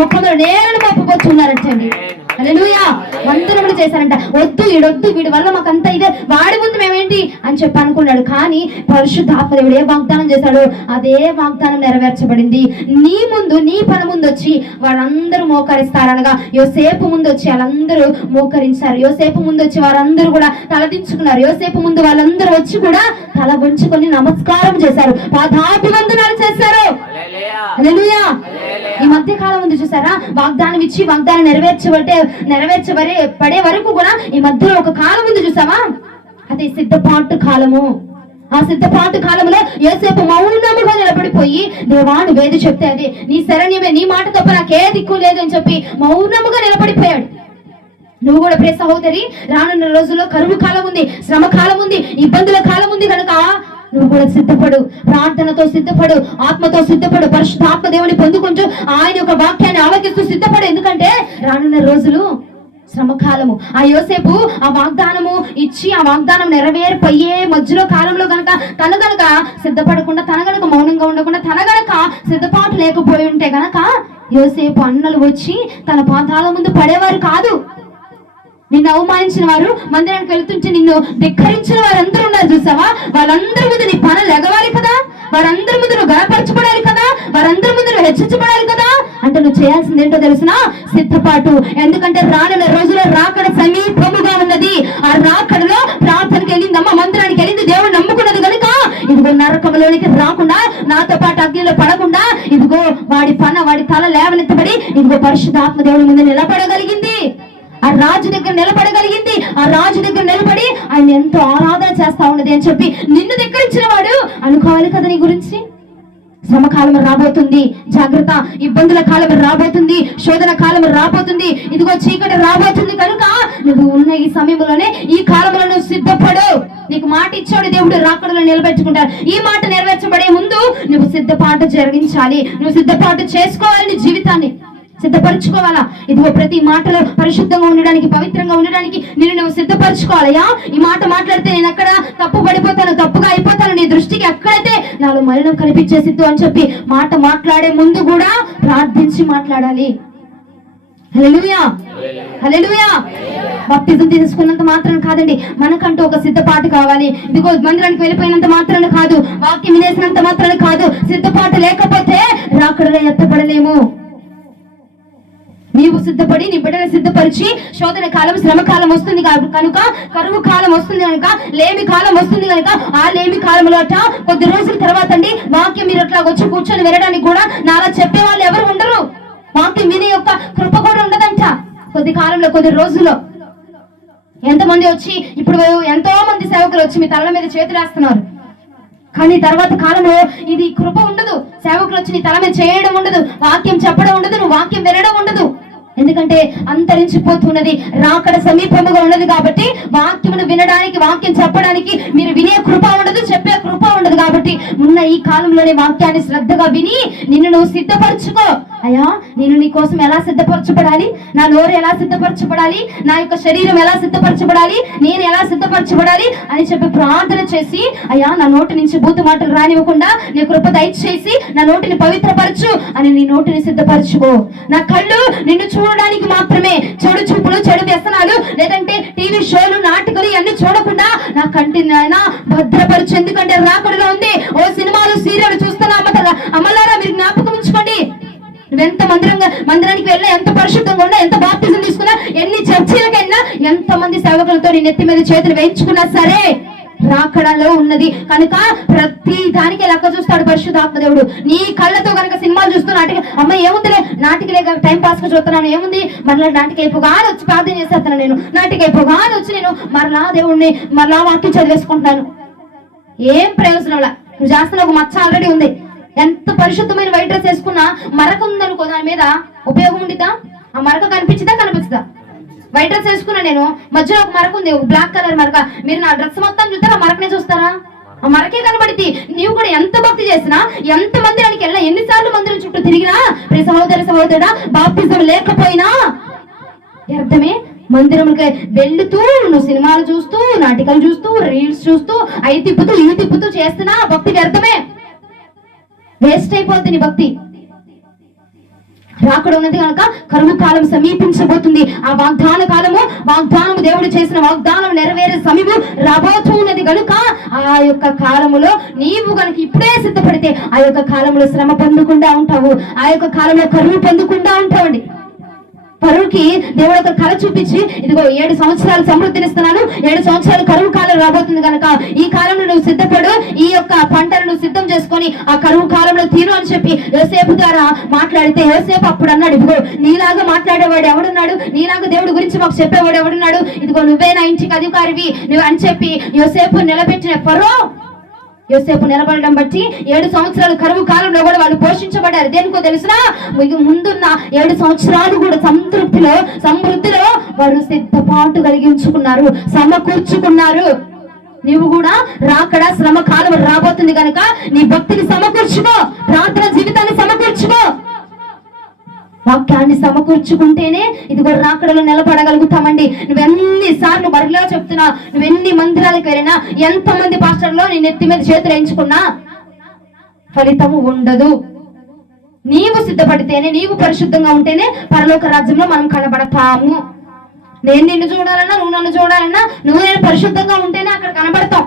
ముఖంలో నేలను మోపబోతున్నారంటండి. హల్లెలూయా. వందనములు చేశారంట. వద్దు, వీడొద్దు, వీడి వల్ల మాకంతా ఇదే, వాడి ముందు మేమేంటి అని చెప్పి అనుకున్నాడు. కానీ పరిశుద్ధాత్మ దేవుడు ఏ వాగ్దానం చేశాడో అదే వాగ్దానం నెరవేర్చబడింది. నీ ముందు, నీ పని ముందు వచ్చి వాళ్ళందరూ మోకరిస్తారనగా యోసేపు ముందు వచ్చి వాళ్ళందరూ మోకరించారు. యోసేపు ముందు వచ్చి వారందరూ కూడా తలదించుకున్నారు. యోసేపు ముందు వాళ్ళందరూ వచ్చి కూడా తల వంచుకొని నమస్కారం చేశారు, పాదాభివందనాలు చేశారు. హల్లెలూయా. ఈ మధ్య కాలం ఉంది చూసారా, వాగ్దానం ఇచ్చి వాగ్దానం నెరవేర్చబడే వరకు కూడా ఈ మధ్యలో ఒక కాలం ఉంది చూసావా, అది సిద్ధపాటు కాలము. ఆ సిద్ధపాటు కాలంలో యోసేపు మౌనముగా నిలబడిపోయి దేవా నువ్వేది చెప్తే అది, నీ శరణ్యమే, నీ మాట తప్ప నాకే దిక్కు లేదు అని చెప్పి మౌనముగా నిలబడిపోయాడు. నువ్వు కూడా ప్రియ సహోదరి, రానున్న రోజుల్లో కరువు కాలం ఉంది, శ్రమ కాలం ఉంది, ఇబ్బందుల కాలం ఉంది కనుక నువ్వు కూడా సిద్ధపడు, ప్రార్థనతో సిద్ధపడు, ఆత్మతో సిద్ధపడు, పరిశుద్ధాత్మ దేవుని పొందుకుంటూ ఆయన యొక్క వాక్యాన్ని ఆలోచిస్తూ సిద్ధపడు. ఎందుకంటే రానున్న రోజులు శ్రమకాలము. ఆ యోసేపు ఆ వాగ్దానము ఇచ్చి ఆ వాగ్దానం నెరవేరిపోయే మధ్యలో కాలంలో తన గనక సిద్ధపడకుండా, తన గనక మౌనంగా ఉండకుండా, తన గనక సిద్ధపాటు లేకపోయి ఉంటే గనక యోసేపు అన్నలు వచ్చి తన పాదాల ముందు పడేవారు కాదు. నిన్ను అవమానించిన వారు, మందిరానికి వెళ్తుంటే నిన్ను ధిక్కరించిన వారందరూ ఉన్నారు చూసావా, వాళ్ళందరి ముందు నీ పనులు ఎగవాలి కదా, వారందరి ముందు నువ్వు గణపరచబడాలి కదా, వారందరి ముందు నువ్వు హెచ్చించబడాలి కదా. అంటే నువ్వు చేయాల్సింది ఏంటో తెలుసునా? సిద్ధపాటు. ఎందుకంటే రానున్న రోజుల్లో రాకడ సమీపముగా ఉన్నది. ఆ రాకడలో ప్రార్థనకి వెళ్ళిందమ్మ, మందిరానికి వెళ్ళింది, దేవుడు నమ్ముకున్నది కనుక ఇదిగో నరకంలోనికి రాకుండా, నాతో పాటు అగ్నిలో పడకుండా, ఇదిగో వాడి తల లేవనెత్తబడి ఇదిగో పరిశుద్ధాత్మ దేవుడి ముందు నిలబడగలిగింది. ఆ రాజు దగ్గర నిలబడగలిగింది. ఆ రాజు దగ్గర నిలబడి ఆయన ఎంతో ఆరాధన చేస్తా ఉన్నది అని చెప్పి నిన్ను ధిక్కరించిన వాడు అనుకోవాలి కదా నీ గురించి. శ్రమకాలం రాబోతుంది, జాగ్రత్త. ఇబ్బందుల కాలం రాబోతుంది, శోధన కాలం రాబోతుంది, ఇదిగో చీకటి రాబోతుంది. కనుక నువ్వు ఉన్న ఈ సమయంలోనే, ఈ కాలంలో నువ్వు సిద్ధపడు. నీకు మాట ఇచ్చాడు దేవుడు, రాకడలో నిలబెట్టుకుంటారు. ఈ మాట నెరవేర్చబడే ముందు నువ్వు సిద్ధపాటు జరిగించాలి, నువ్వు సిద్ధపాటు చేసుకోవాలి, నీ జీవితాన్ని సిద్ధపరచుకోవాలా. ఇదిగో ప్రతి మాటలో పరిశుద్ధంగా ఉండడానికి, పవిత్రంగా ఉండడానికి నేను నువ్వు సిద్ధపరచుకోవాలయా. ఈ మాట మాట్లాడితే నేను అక్కడ తప్పు పడిపోతాను, తప్పుగా అయిపోతాను, నీ దృష్టికి ఎక్కడైతే నాలో మలినం కనిపించేసిద్దు అని చెప్పి మాట మాట్లాడే ముందు కూడా ప్రార్థించి మాట్లాడాలి. హల్లెలూయా, హల్లెలూయా. బాప్తిజం తీసుకున్నంత మాత్రం కాదండి, మనకంటూ ఒక సిద్ధపాటు కావాలి. ఇదిగో మందిరానికి వెళ్ళిపోయినంత మాత్రాన కాదు, వాక్యం వినేసినంత మాత్రాన కాదు, సిద్ధపాటు లేకపోతే రాకడలో ఎత్తపడలేము. నీవు సిద్ధపడి నీ బిడ్డను సిద్ధపరిచి, శోధన కాలం, శ్రమ కాలం వస్తుంది కనుక, కరువు కాలం వస్తుంది కనుక, లేమి కాలం వస్తుంది కనుక, ఆ లేమి కాలంలో కొద్ది రోజుల తర్వాత అండి వాక్యం మీరు అట్లా వచ్చి కూర్చొని వినడానికి కూడా నాలా చెప్పే వాళ్ళు ఎవరు ఉండరు. వాక్యం వినే యొక్క కృప కూడా ఉండదంట కొద్ది కాలంలో, కొద్ది రోజుల్లో. ఎంతమంది వచ్చి ఇప్పుడు ఎంతో మంది సేవకులు వచ్చి మీ తలల మీద చేతులు వేస్తున్నారు, కానీ తర్వాత కాలంలో ఇది కృప ఉండదు. సేవకులు వచ్చి నీ తల మీద చేయడం ఉండదు, వాక్యం చెప్పడం ఉండదు, నువ్వు వాక్యం వినడం ఉండదు. ఎందుకంటే అంతరించిపోతున్నది, రాకడ సమీపముగా ఉన్నది. కాబట్టి వాక్యమును వినడానికి, వాక్యం చెప్పడానికి మీరు వినే కృప ఉండదు, చెప్పే కృప ఉండదు. కాబట్టి ఉన్న ఈ కాలంలోనే వాక్యాన్ని శ్రద్ధగా విని నిన్ను నువ్వు సిద్ధపరచుకో. అయ్యా, నేను నీ కోసం ఎలా సిద్ధపరచబడాలి, నా నోరు ఎలా సిద్ధపరచబడాలి, నా యొక్క శరీరం ఎలా సిద్ధపరచబడాలి, నేను ఎలా సిద్ధపరచబడాలి అని చెప్పి ప్రార్థన చేసి, అయ్యా నా నోటి నుంచి బూతు మాటలు రానివ్వకుండా నీ కృప దయచేసి నా నోటిని పవిత్రపరచు అని నీ నోటిని సిద్ధపరచుకో. నా కళ్ళు నిన్ను చూడడానికి మాత్రమే, చెడు చూపులు, చెడు వ్యసనాలు, లేదంటే టీవీ షోలు, నాటకాలు ఇవన్నీ చూడకుండా నా కంటిని అయినా భద్రపరచు. ఎందుకంటే రాకడలో ఉంది. ఓ సినిమాలు, సీరియల్ చూస్తున్నా అమ్మలారా, మీరు జ్ఞాపకం ఉంచుకోండి. నువ్వెంత మందిరానికి వెళ్ళినా, ఎంత పరిశుద్ధంగా ఉన్నా, ఎంత బాప్తిజం తీసుకున్నా, ఎన్ని చర్చలకు వెళ్ళినా, ఎంత మంది సేవకులతో నీ నెత్తి మీద చేతులు వేయించుకున్నా సరే రాకడలో ఉన్నది. కనుక ప్రతి దానికి లెక్క చూస్తాడు పరిశుద్ధాత్మ దేవుడు. నీ కళ్ళతో కనుక సినిమాలు చూస్తూ అమ్మ ఏముందిలే, నాటికలే టైం పాస్ గా చూస్తున్నాను, ఏముంది మరలా నాటికి అయిపోగానే వచ్చి ప్రార్థన చేసేస్తున్నాను, నేను నాటికి అయిపోగానే వచ్చి నేను మరలా దేవుడిని మరలా వాక్యం చదివేసుకుంటాను. ఏం ప్రయోజనంలా, నువ్వు చేస్తున్న ఒక మచ్చ ఆల్రెడీ ఉంది. ఎంత పరిశుద్ధమైన వైట్ డ్రెస్ వేసుకున్నా మరక ఉందనుకో, దాని మీద ఉపయోగం ఉండిద్దా? ఆ మరక కనిపించిందా, కనిపిస్తుందా? వైట్ డ్రెస్ వేసుకున్నా నేను, మధ్యలో ఒక మరక ఉంది, ఒక బ్లాక్ కలర్ మరక. మీరు నా డ్రెస్ మొత్తం చూస్తారా, ఆ మరకనే చూస్తారా? ఆ మరకే కనబడితే నీవు కూడా ఎంత భక్తి చేసినా, ఎంత మందిరానికి వెళ్ళినా, ఎన్నిసార్లు మందిరం చుట్టూ తిరిగినా, ప్రియ సహోదరుడా, బాప్తిజం లేకపోయినా వ్యర్థమే. మందిరంకి వెళ్తూ నువ్వు సినిమాలు చూస్తూ, నాటికలు చూస్తూ, రీల్స్ చూస్తూ, అయి తిప్పుతూ ఇవి తిప్పుతూ చేస్తున్నా భక్తి వ్యర్థమే, వేస్ట్ అయిపోతుంది నీ భక్తి. రాకడ ఉన్నది కనుక కరువు కాలం సమీపించబోతుంది. ఆ వాగ్దాన కాలము, వాగ్దానము దేవుడు చేసిన వాగ్దానం నెరవేరే సమీపం రాబోతూ ఉన్నది కనుక ఆ యొక్క కాలములో నీవు కనుక ఇప్పుడే సిద్ధపడితే ఆ యొక్క కాలంలో శ్రమ పొందకుండా ఉంటావు, ఆ యొక్క కాలంలో కరువు పొందకుండా ఉంటావండి. పరువుకి దేవుడు ఒక కళ చూపించి, ఇదిగో 7 సంవత్సరాలు సమృద్ధినిస్తున్నాను, 7 సంవత్సరాలు కరువు కాలం రాబోతుంది కనుక ఈ కాలంలో నువ్వు సిద్ధపడు, ఈ యొక్క పంటను నువ్వు సిద్ధం చేసుకొని ఆ కరువు కాలంలో తిను అని చెప్పి యోసేపు ద్వారా మాట్లాడితే, యోసేపు అప్పుడు అన్నాడు, ఇదిగో నీలాగా మాట్లాడేవాడు ఎవడున్నాడు, నీలాగా దేవుడి గురించి మాకు చెప్పేవాడు ఎవడున్నాడు, ఇదిగో నువ్వే నా ఇంటికి అధికారివి నువ్వు అని చెప్పి యోసేపు నిలబెట్టిన ఫరో యోసేపు నిలబడడం బట్టి 7 సంవత్సరాలు కరువు కాలంలో కూడా వాళ్ళు పోషించబడ్డారు. దేనికో తెలుసునా, ముందున్న 7 సంవత్సరాలు కూడా సమృద్ధిలో వారు సిద్ధపాటు కలిగించుకున్నారు, సమకూర్చుకున్నారు. నీవు కూడా రాకడ శ్రమ కాలం రాబోతుంది కనుక నీ భక్తిని సమకూర్చుకో, ప్రార్థన జీవితాన్ని సమకూర్చుకో, వాక్యాన్ని సమకూర్చుకుంటేనే ఇదిగో రాకడలో నిలబడగలుగుతామండి. నువ్వెన్నిసార్లు మరలా చెప్తున్నా, నువ్వెన్ని మందిరాలకు వెళ్ళినా, ఎంతమంది పాస్టర్లో నీ నెత్తి మీద చేతులు వేయించుకున్నా ఫలితము ఉండదు. నీవు సిద్ధపడితేనే, నీవు పరిశుద్ధంగా ఉంటేనే పరలోక రాజ్యంలో మనం కనబడతాము. నేను నిన్ను చూడాలన్నా, నువ్వు నన్ను చూడాలన్నా, నువ్వు నేను పరిశుద్ధంగా ఉంటేనే అక్కడ కనబడతాం.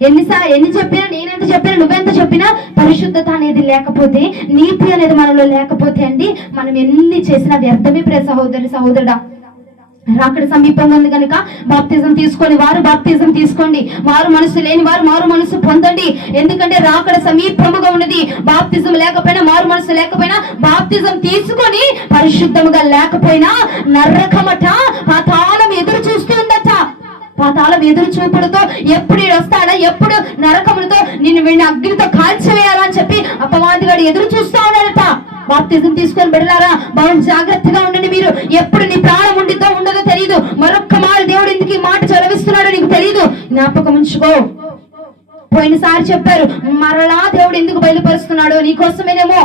ఎన్ని చెప్పినా, నేనెంత చెప్పినా, నువ్వెంత చెప్పినా పరిశుద్ధత అనేది లేకపోతే, నీతి అనేది మనలో లేకపోతే అండి మనం ఎన్ని చేసినా వ్యర్థమే. ప్రియ సహోదరుడా, రాకడ సమీపంగా ఉంది కనుక బాప్తిజం తీసుకొని వారు బాప్తిజం తీసుకోండి, మారు మనసు లేని వారు మారు మనసు పొందండి. ఎందుకంటే రాకడ సమీపముగా ఉన్నది. బాప్తిజం లేకపోయినా, మారు మనసు లేకపోయినా, బాప్తిజం తీసుకొని పరిశుద్ధముగా లేకపోయినా నరకమట, పాతాళం ఎదురు చూస్తుందట. పాతాళం ఎదురు చూపులతో ఎప్పుడు వస్తాడా, ఎప్పుడు నరకములతో నిన్ను వీడిని అగ్నితో కాల్చివేయాలని చెప్పి అపవాదిగాడు ఎదురు చూస్తా ఉన్నాడట. బాప్తిజం తీసుకొని బిడ్డలారా, బాగా జాగ్రత్తగా ఉండండి. మీరు ఎప్పుడు నీ ప్రాణం ఉండితో ఉండదో తెలియదు. మరొక్క మాట దేవుడు ఎందుకు ఈ మాట చదివిస్తున్నాడో నీకు తెలియదు. జ్ఞాపకం ఉంచుకో. పోయినసారి చెప్పారు, మరలా దేవుడు ఎందుకు బయలుపరుస్తున్నాడు, నీకోసమేనేమో.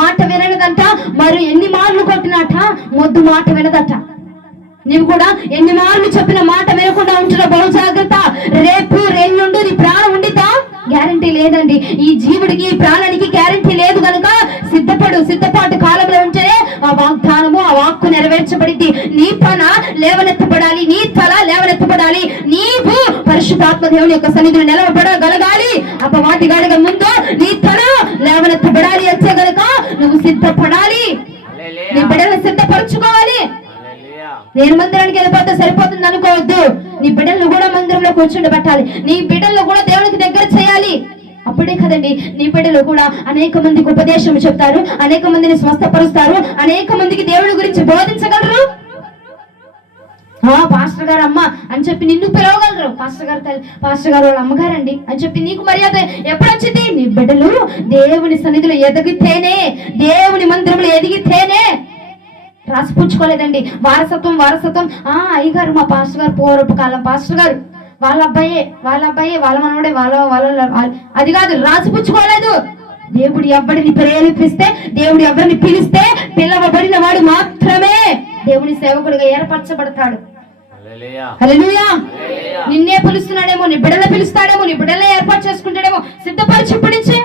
మాట వినదంట, మరి ఎన్ని మార్లు కొట్టినట మొద్దు మాట వినదట. నీవు కూడా ఎన్ని మార్లు చెప్పిన మాట వినకుండా ఉంటున్నా బహు జాగ్రత్త. రేపు రెండుండు నీ ప్రాణం ఉండితా గ్యారంటీ లేదండి. ఈ జీవుడికి, ఈ ప్రాణానికి గ్యారంటీ లేదు కనుక సిద్ధపాటు కాలంలో ఉంటేనే ఆ వాగ్దానము, ఆ వాక్కు నెరవేర్చబడింది. నీ పన లేవనెత్తబడాలి, నీ తల లేవనెత్తబడాలి, నీవు పరిశుద్ధాత్మ దేవుని యొక్క సన్నిధిని నిలవబడగలగాలి. అపవాది గాడిగా ముందు నీ తల లేవనెత్తబడాలి అంటే గనుక నువ్వు సిద్ధపడాలి, నీ బిడ్డలను సిద్ధపరచుకోవాలి. నేను మందిరానికి వెళ్ళిపోతే సరిపోతుంది అనుకోవద్దు. నీ బిడ్డలను కూడా మందిరంలో కూర్చుండబెట్టాలి, నీ బిడ్డలను కూడా దేవునికి దగ్గర చేయాలి. అప్పుడే కదండి నీ బిడ్డలు కూడా అనేక మందికి ఉపదేశం చెప్తారు, అనేక మందిని స్వస్థపరుస్తారు, అనేక మందికి దేవుడి గురించి బోధించగలరు. పాస్టర్ గారు అమ్మ అని చెప్పి నిన్ను పిలవగలరు. పాస్టర్ గారు పాస్టర్ గారు వాళ్ళ అమ్మగారండి అని చెప్పి నీకు మర్యాద ఎప్పుడు వచ్చింది? నీ బిడ్డలు దేవుని సన్నిధిలో ఎదిగితేనే, దేవుని మందిరంలో ఎదిగితేనే. రాసిపుచ్చుకోలేదండి. వారసత్వం అయ్యగారు మా పాస్టర్ గారు పూర్వపు కాలం పాస్టర్ గారు, వాళ్ళ అబ్బాయే వాళ్ళ మనవడే వాళ్ళ అది కాదు, రాసిపుచ్చుకోలేదు. దేవుడు ఎవరిని ప్రేరేపిస్తే, దేవుడు ఎవరిని పిలిస్తే పిలవబడిన వాడు మాత్రమే దేవుని సేవకుడిగా ఏర్పరచబడతాడు. హల్లెలూయా. నిన్నే పిలుస్తున్నాడేమో, నీ బిడ్డలు పిలుస్తాడేమో, నీ బిడ్డలే ఏర్పాటు చేసుకుంటాడేమో. సిద్ధపరచు, ఇప్పటి నుంచే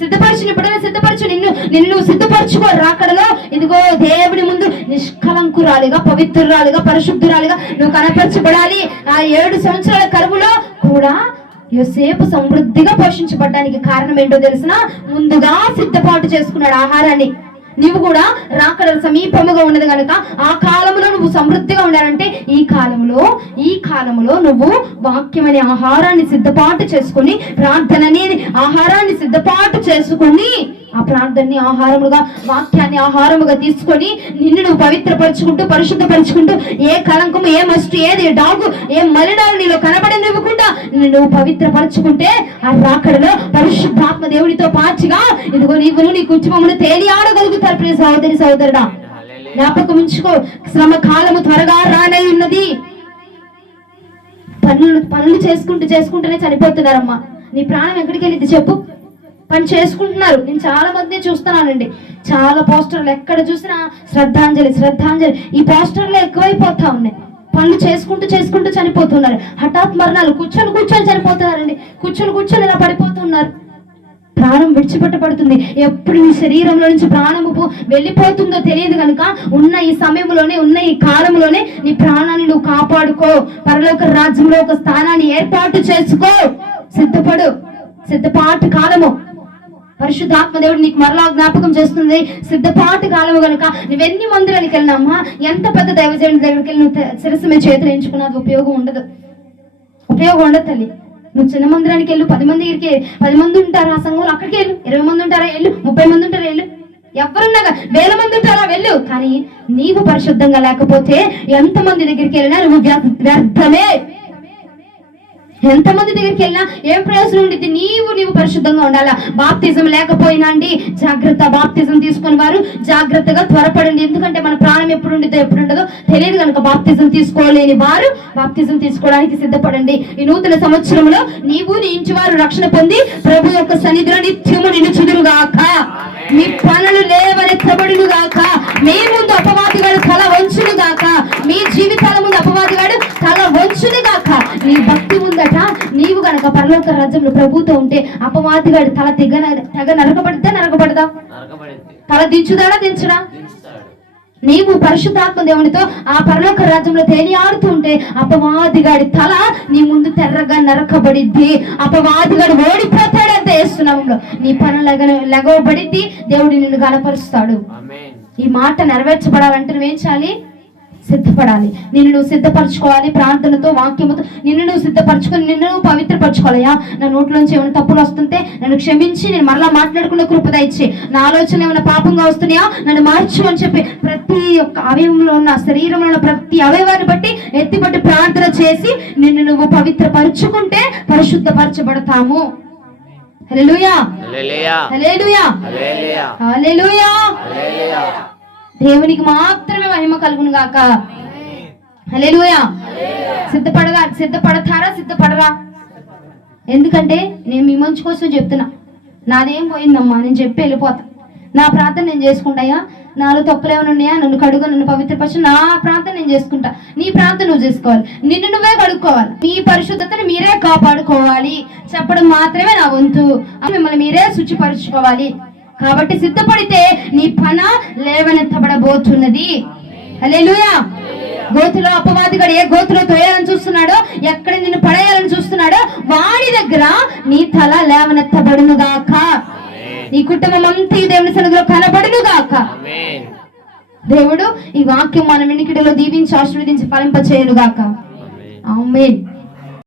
సిద్ధపరచు, నీ బిడ్డలు సిద్ధపరచు. నిన్ను సిద్ధపరచుకో. రాకడలో ఇదిగో దేవుని ముందు నిష్కలంకురాలిగా, పవిత్రురాలిగా, పరిశుద్ధురాలిగా నువ్వు కనపరచబడాలి. ఆ 7 సంవత్సరాల కరువులో కూడా యోసేపు సమృద్ధిగా పోషించబడ్డానికి కారణం ఏంటో తెలిసిన? ముందుగా సిద్ధపాటు చేసుకున్నాడు ఆహారాన్ని. నీవు కూడా రాకడ సమీపముగా ఉన్నది కనుక ఆ కాలంలో నువ్వు సమృద్ధిగా ఉండాలంటే ఈ కాలంలో నువ్వు వాక్యం అనే ఆహారాన్ని సిద్ధపాటు చేసుకుని, ప్రార్థనని ఆహారాన్ని సిద్ధపాటు చేసుకుని, ఆ ప్రార్థనని ఆహారముగా, వాక్యాన్ని ఆహారముగా తీసుకొని నిన్ను నువ్వు పవిత్రపరుచుకుంటూ, పరిశుద్ధపరుచుకుంటూ, ఏ కలంకము, ఏ మస్టు, ఏది డాగు, ఏ మలినాలు నీలో కనబడనివ్వకుండా నువ్వు పవిత్రపరుచుకుంటే ఆ రాకడలో పరిశుద్ధాత్మ దేవునితో పాచిగా ఇదిగో నీవును నీ కుటుంబమును తేలి ఆడగలుగుతారు. ప్రియ సహోదరి సహోదరుడా, జ్ఞాపకం ఉంచుకో. శ్రమ కాలము త్వరగా రానై ఉన్నది. పనులు చేసుకుంటూనే చనిపోతున్నారమ్మా. నీ ప్రాణం ఎక్కడికి వెళ్ళింది చెప్పు? పని చేసుకుంటున్నారు. నేను చాలా మందిని చూస్తున్నానండి. చాలా పోస్టర్లు ఎక్కడ చూసినా శ్రద్ధాంజలి. ఈ పోస్టర్లు ఎక్కువైపోతా ఉన్నాయి. పనులు చేసుకుంటూ చనిపోతున్నారు. హఠాత్ మరణాలు. కూర్చొని చనిపోతున్నారండి. కూర్చొని ఇలా పడిపోతున్నారు. ప్రాణం విడిచిపెట్టబడుతుంది. ఎప్పుడు నీ శరీరంలో నుంచి ప్రాణము వెళ్ళిపోతుందో తెలియదు కనుక ఉన్న ఈ సమయంలోనే, ఉన్న ఈ కాలంలోనే నీ ప్రాణాన్ని నువ్వు కాపాడుకో. పరలోక రాజ్యంలో ఒక స్థానాన్ని ఏర్పాటు చేసుకో. సిద్ధపాటు కాలము. పరిశుద్ధాత్మ దేవుడు నీకు మరలా జ్ఞాపకం చేస్తుంది. సిద్ధపాటు కాలము కనుక నువ్వెన్ని మందిరానికి వెళ్ళినామా, ఎంత పెద్ద దైవజనుడి దగ్గరికి వెళ్ళి నువ్వు శిరస్సు మీద చేతులు ఎంచుకున్నది ఉపయోగం ఉండదు తల్లి. నువ్వు చిన్న మందిరానికి వెళ్ళు. 10 మంది దగ్గరికి, 10 మంది ఉంటారు ఆ సంఘంలో, అక్కడికి వెళ్ళు. 20 మంది ఉంటారా వెళ్ళు. 30 మంది ఉంటారా వెళ్ళు. ఎవరున్నాగా 1000 మంది ఉంటారా వెళ్ళు. కానీ నీవు పరిశుద్ధంగా లేకపోతే ఎంతమంది దగ్గరికి వెళ్ళినా నువ్వు వ్యర్థమే. ఎంతమంది దగ్గరికి వెళ్ళినా ఏం ప్రయోజనం ఉండిద్ది? నీవు పరిశుద్ధంగా ఉండాలా. బాప్తిజం లేకపోయినా అండి జాగ్రత్త. బాప్తిజం తీసుకుని వారు జాగ్రత్తగా త్వరపడండి. ఎందుకంటే మన ప్రాణం ఎప్పుడు ఉండదో తెలియదు కనుక బాప్తిజం తీసుకోలేని వారు బాప్తిజం తీసుకోవడానికి సిద్ధపడండి. ఈ నూతన సంవత్సరంలో నీవు నీ ఇంటి వారు రక్షణ పొంది ప్రభు యొక్క సన్నిధిలో నిత్యము నిలుచుదురుగాక. మీ పనులు లేవనెత్తబడునుగాక. మీ ముందు అపవాదిగాడు తల వంచునుగాక. మీ జీవితాల ముందు అపవాదిగాడు తల వంచునుగాక. నీ భక్తి ఉందట. నీవు గనక పరలోక రాజ్యంలో ప్రభుతో ఉంటే అపవాదిగాడు తల తెగ నరకబడదా? తల దించుడా? నీవు పరిశుద్ధాత్మ దేవునితో ఆ పరలోక రాజ్యంలో తేలియాడుతూ ఉంటే అపవాదిగాడి తల నీ ముందు తెర్రగా నరకబడిద్ది. అపవాదిగాడు ఓడిపోతాడంత యేసునామములో. నీ పని లెగవబడిద్ది. దేవుడు నిన్ను గణపరుస్తాడు. ఈ మాట నెరవేర్చబడాలంటే నువ్వేం చేయాలి? సిద్ధపడాలి. నిన్ను నువ్వు సిద్ధపరచుకోవాలి. ప్రార్థనతో, వాక్యముతో నిన్ను నువ్వు సిద్ధపరచుకొని నిన్ను నువ్వు పవిత్రపరచుకోవాలయా. నా నోట్లోంచి ఏమైనా తప్పులు వస్తుంటే నన్ను క్షమించి నేను మరలా మాట్లాడుకున్న కృపద ఇచ్చి, నా ఆలోచన ఏమైనా పాపంగా వస్తున్నాయా నన్ను మార్చు అని చెప్పి ప్రతి ఒక్క అవయవంలో ఉన్న, శరీరంలో ఉన్న ప్రతి అవయవాన్ని బట్టి ఎత్తిపట్టి ప్రార్థన చేసి నిన్ను నువ్వు పవిత్రపరచుకుంటే పరిశుద్ధపరచబడతాము. హల్లెలూయా, హల్లెలూయా, హల్లెలూయా. దేవునికి మాత్రమే మహిమ కలుగును గాక. హల్లెలూయా. సిద్ధపడరా? ఎందుకంటే నేను మీ మంచి కోసం చెప్తున్నా. నాదేం పోయిందమ్మా, నేను చెప్పి వెళ్ళిపోతా. నా ప్రార్థన నేను చేసుకుంటాయా. నాలో తప్పులు ఏమైనా ఉన్నాయా నన్ను కడుగు, నన్ను పవిత్రపరచు. నా ప్రార్థన నేను చేసుకుంటా. నీ ప్రార్థన నువ్వు చేసుకోవాలి. నిన్ను నువ్వే కడుక్కోవాలి. మీ పరిశుద్ధతను మీరే కాపాడుకోవాలి. చెప్పడం మాత్రమే నా వంతు. మిమ్మల్ని మీరే శుచిపరుచుకోవాలి. కాబట్టి సిద్ధపడితే నీ పన లేవనెత్తబడబోతున్నది. హల్లెలూయా. గోతులో అపవాదిగాడు ఏ గోతులో తోయాలని చూస్తున్నాడో, ఎక్కడ నిన్ను పడేయాలని చూస్తున్నాడో వాడి దగ్గర నీ తల లేవనెత్తబడును గాక. నీ కుటుంబం అంతా ఈ దేవుని సన్నిధిలో కనబడును గాక. దేవుడు ఈ వాక్యం మన వినికిడిలో దీవించి ఆశీర్వదించి ఫలింప చేయను గాక. ఆమేన్.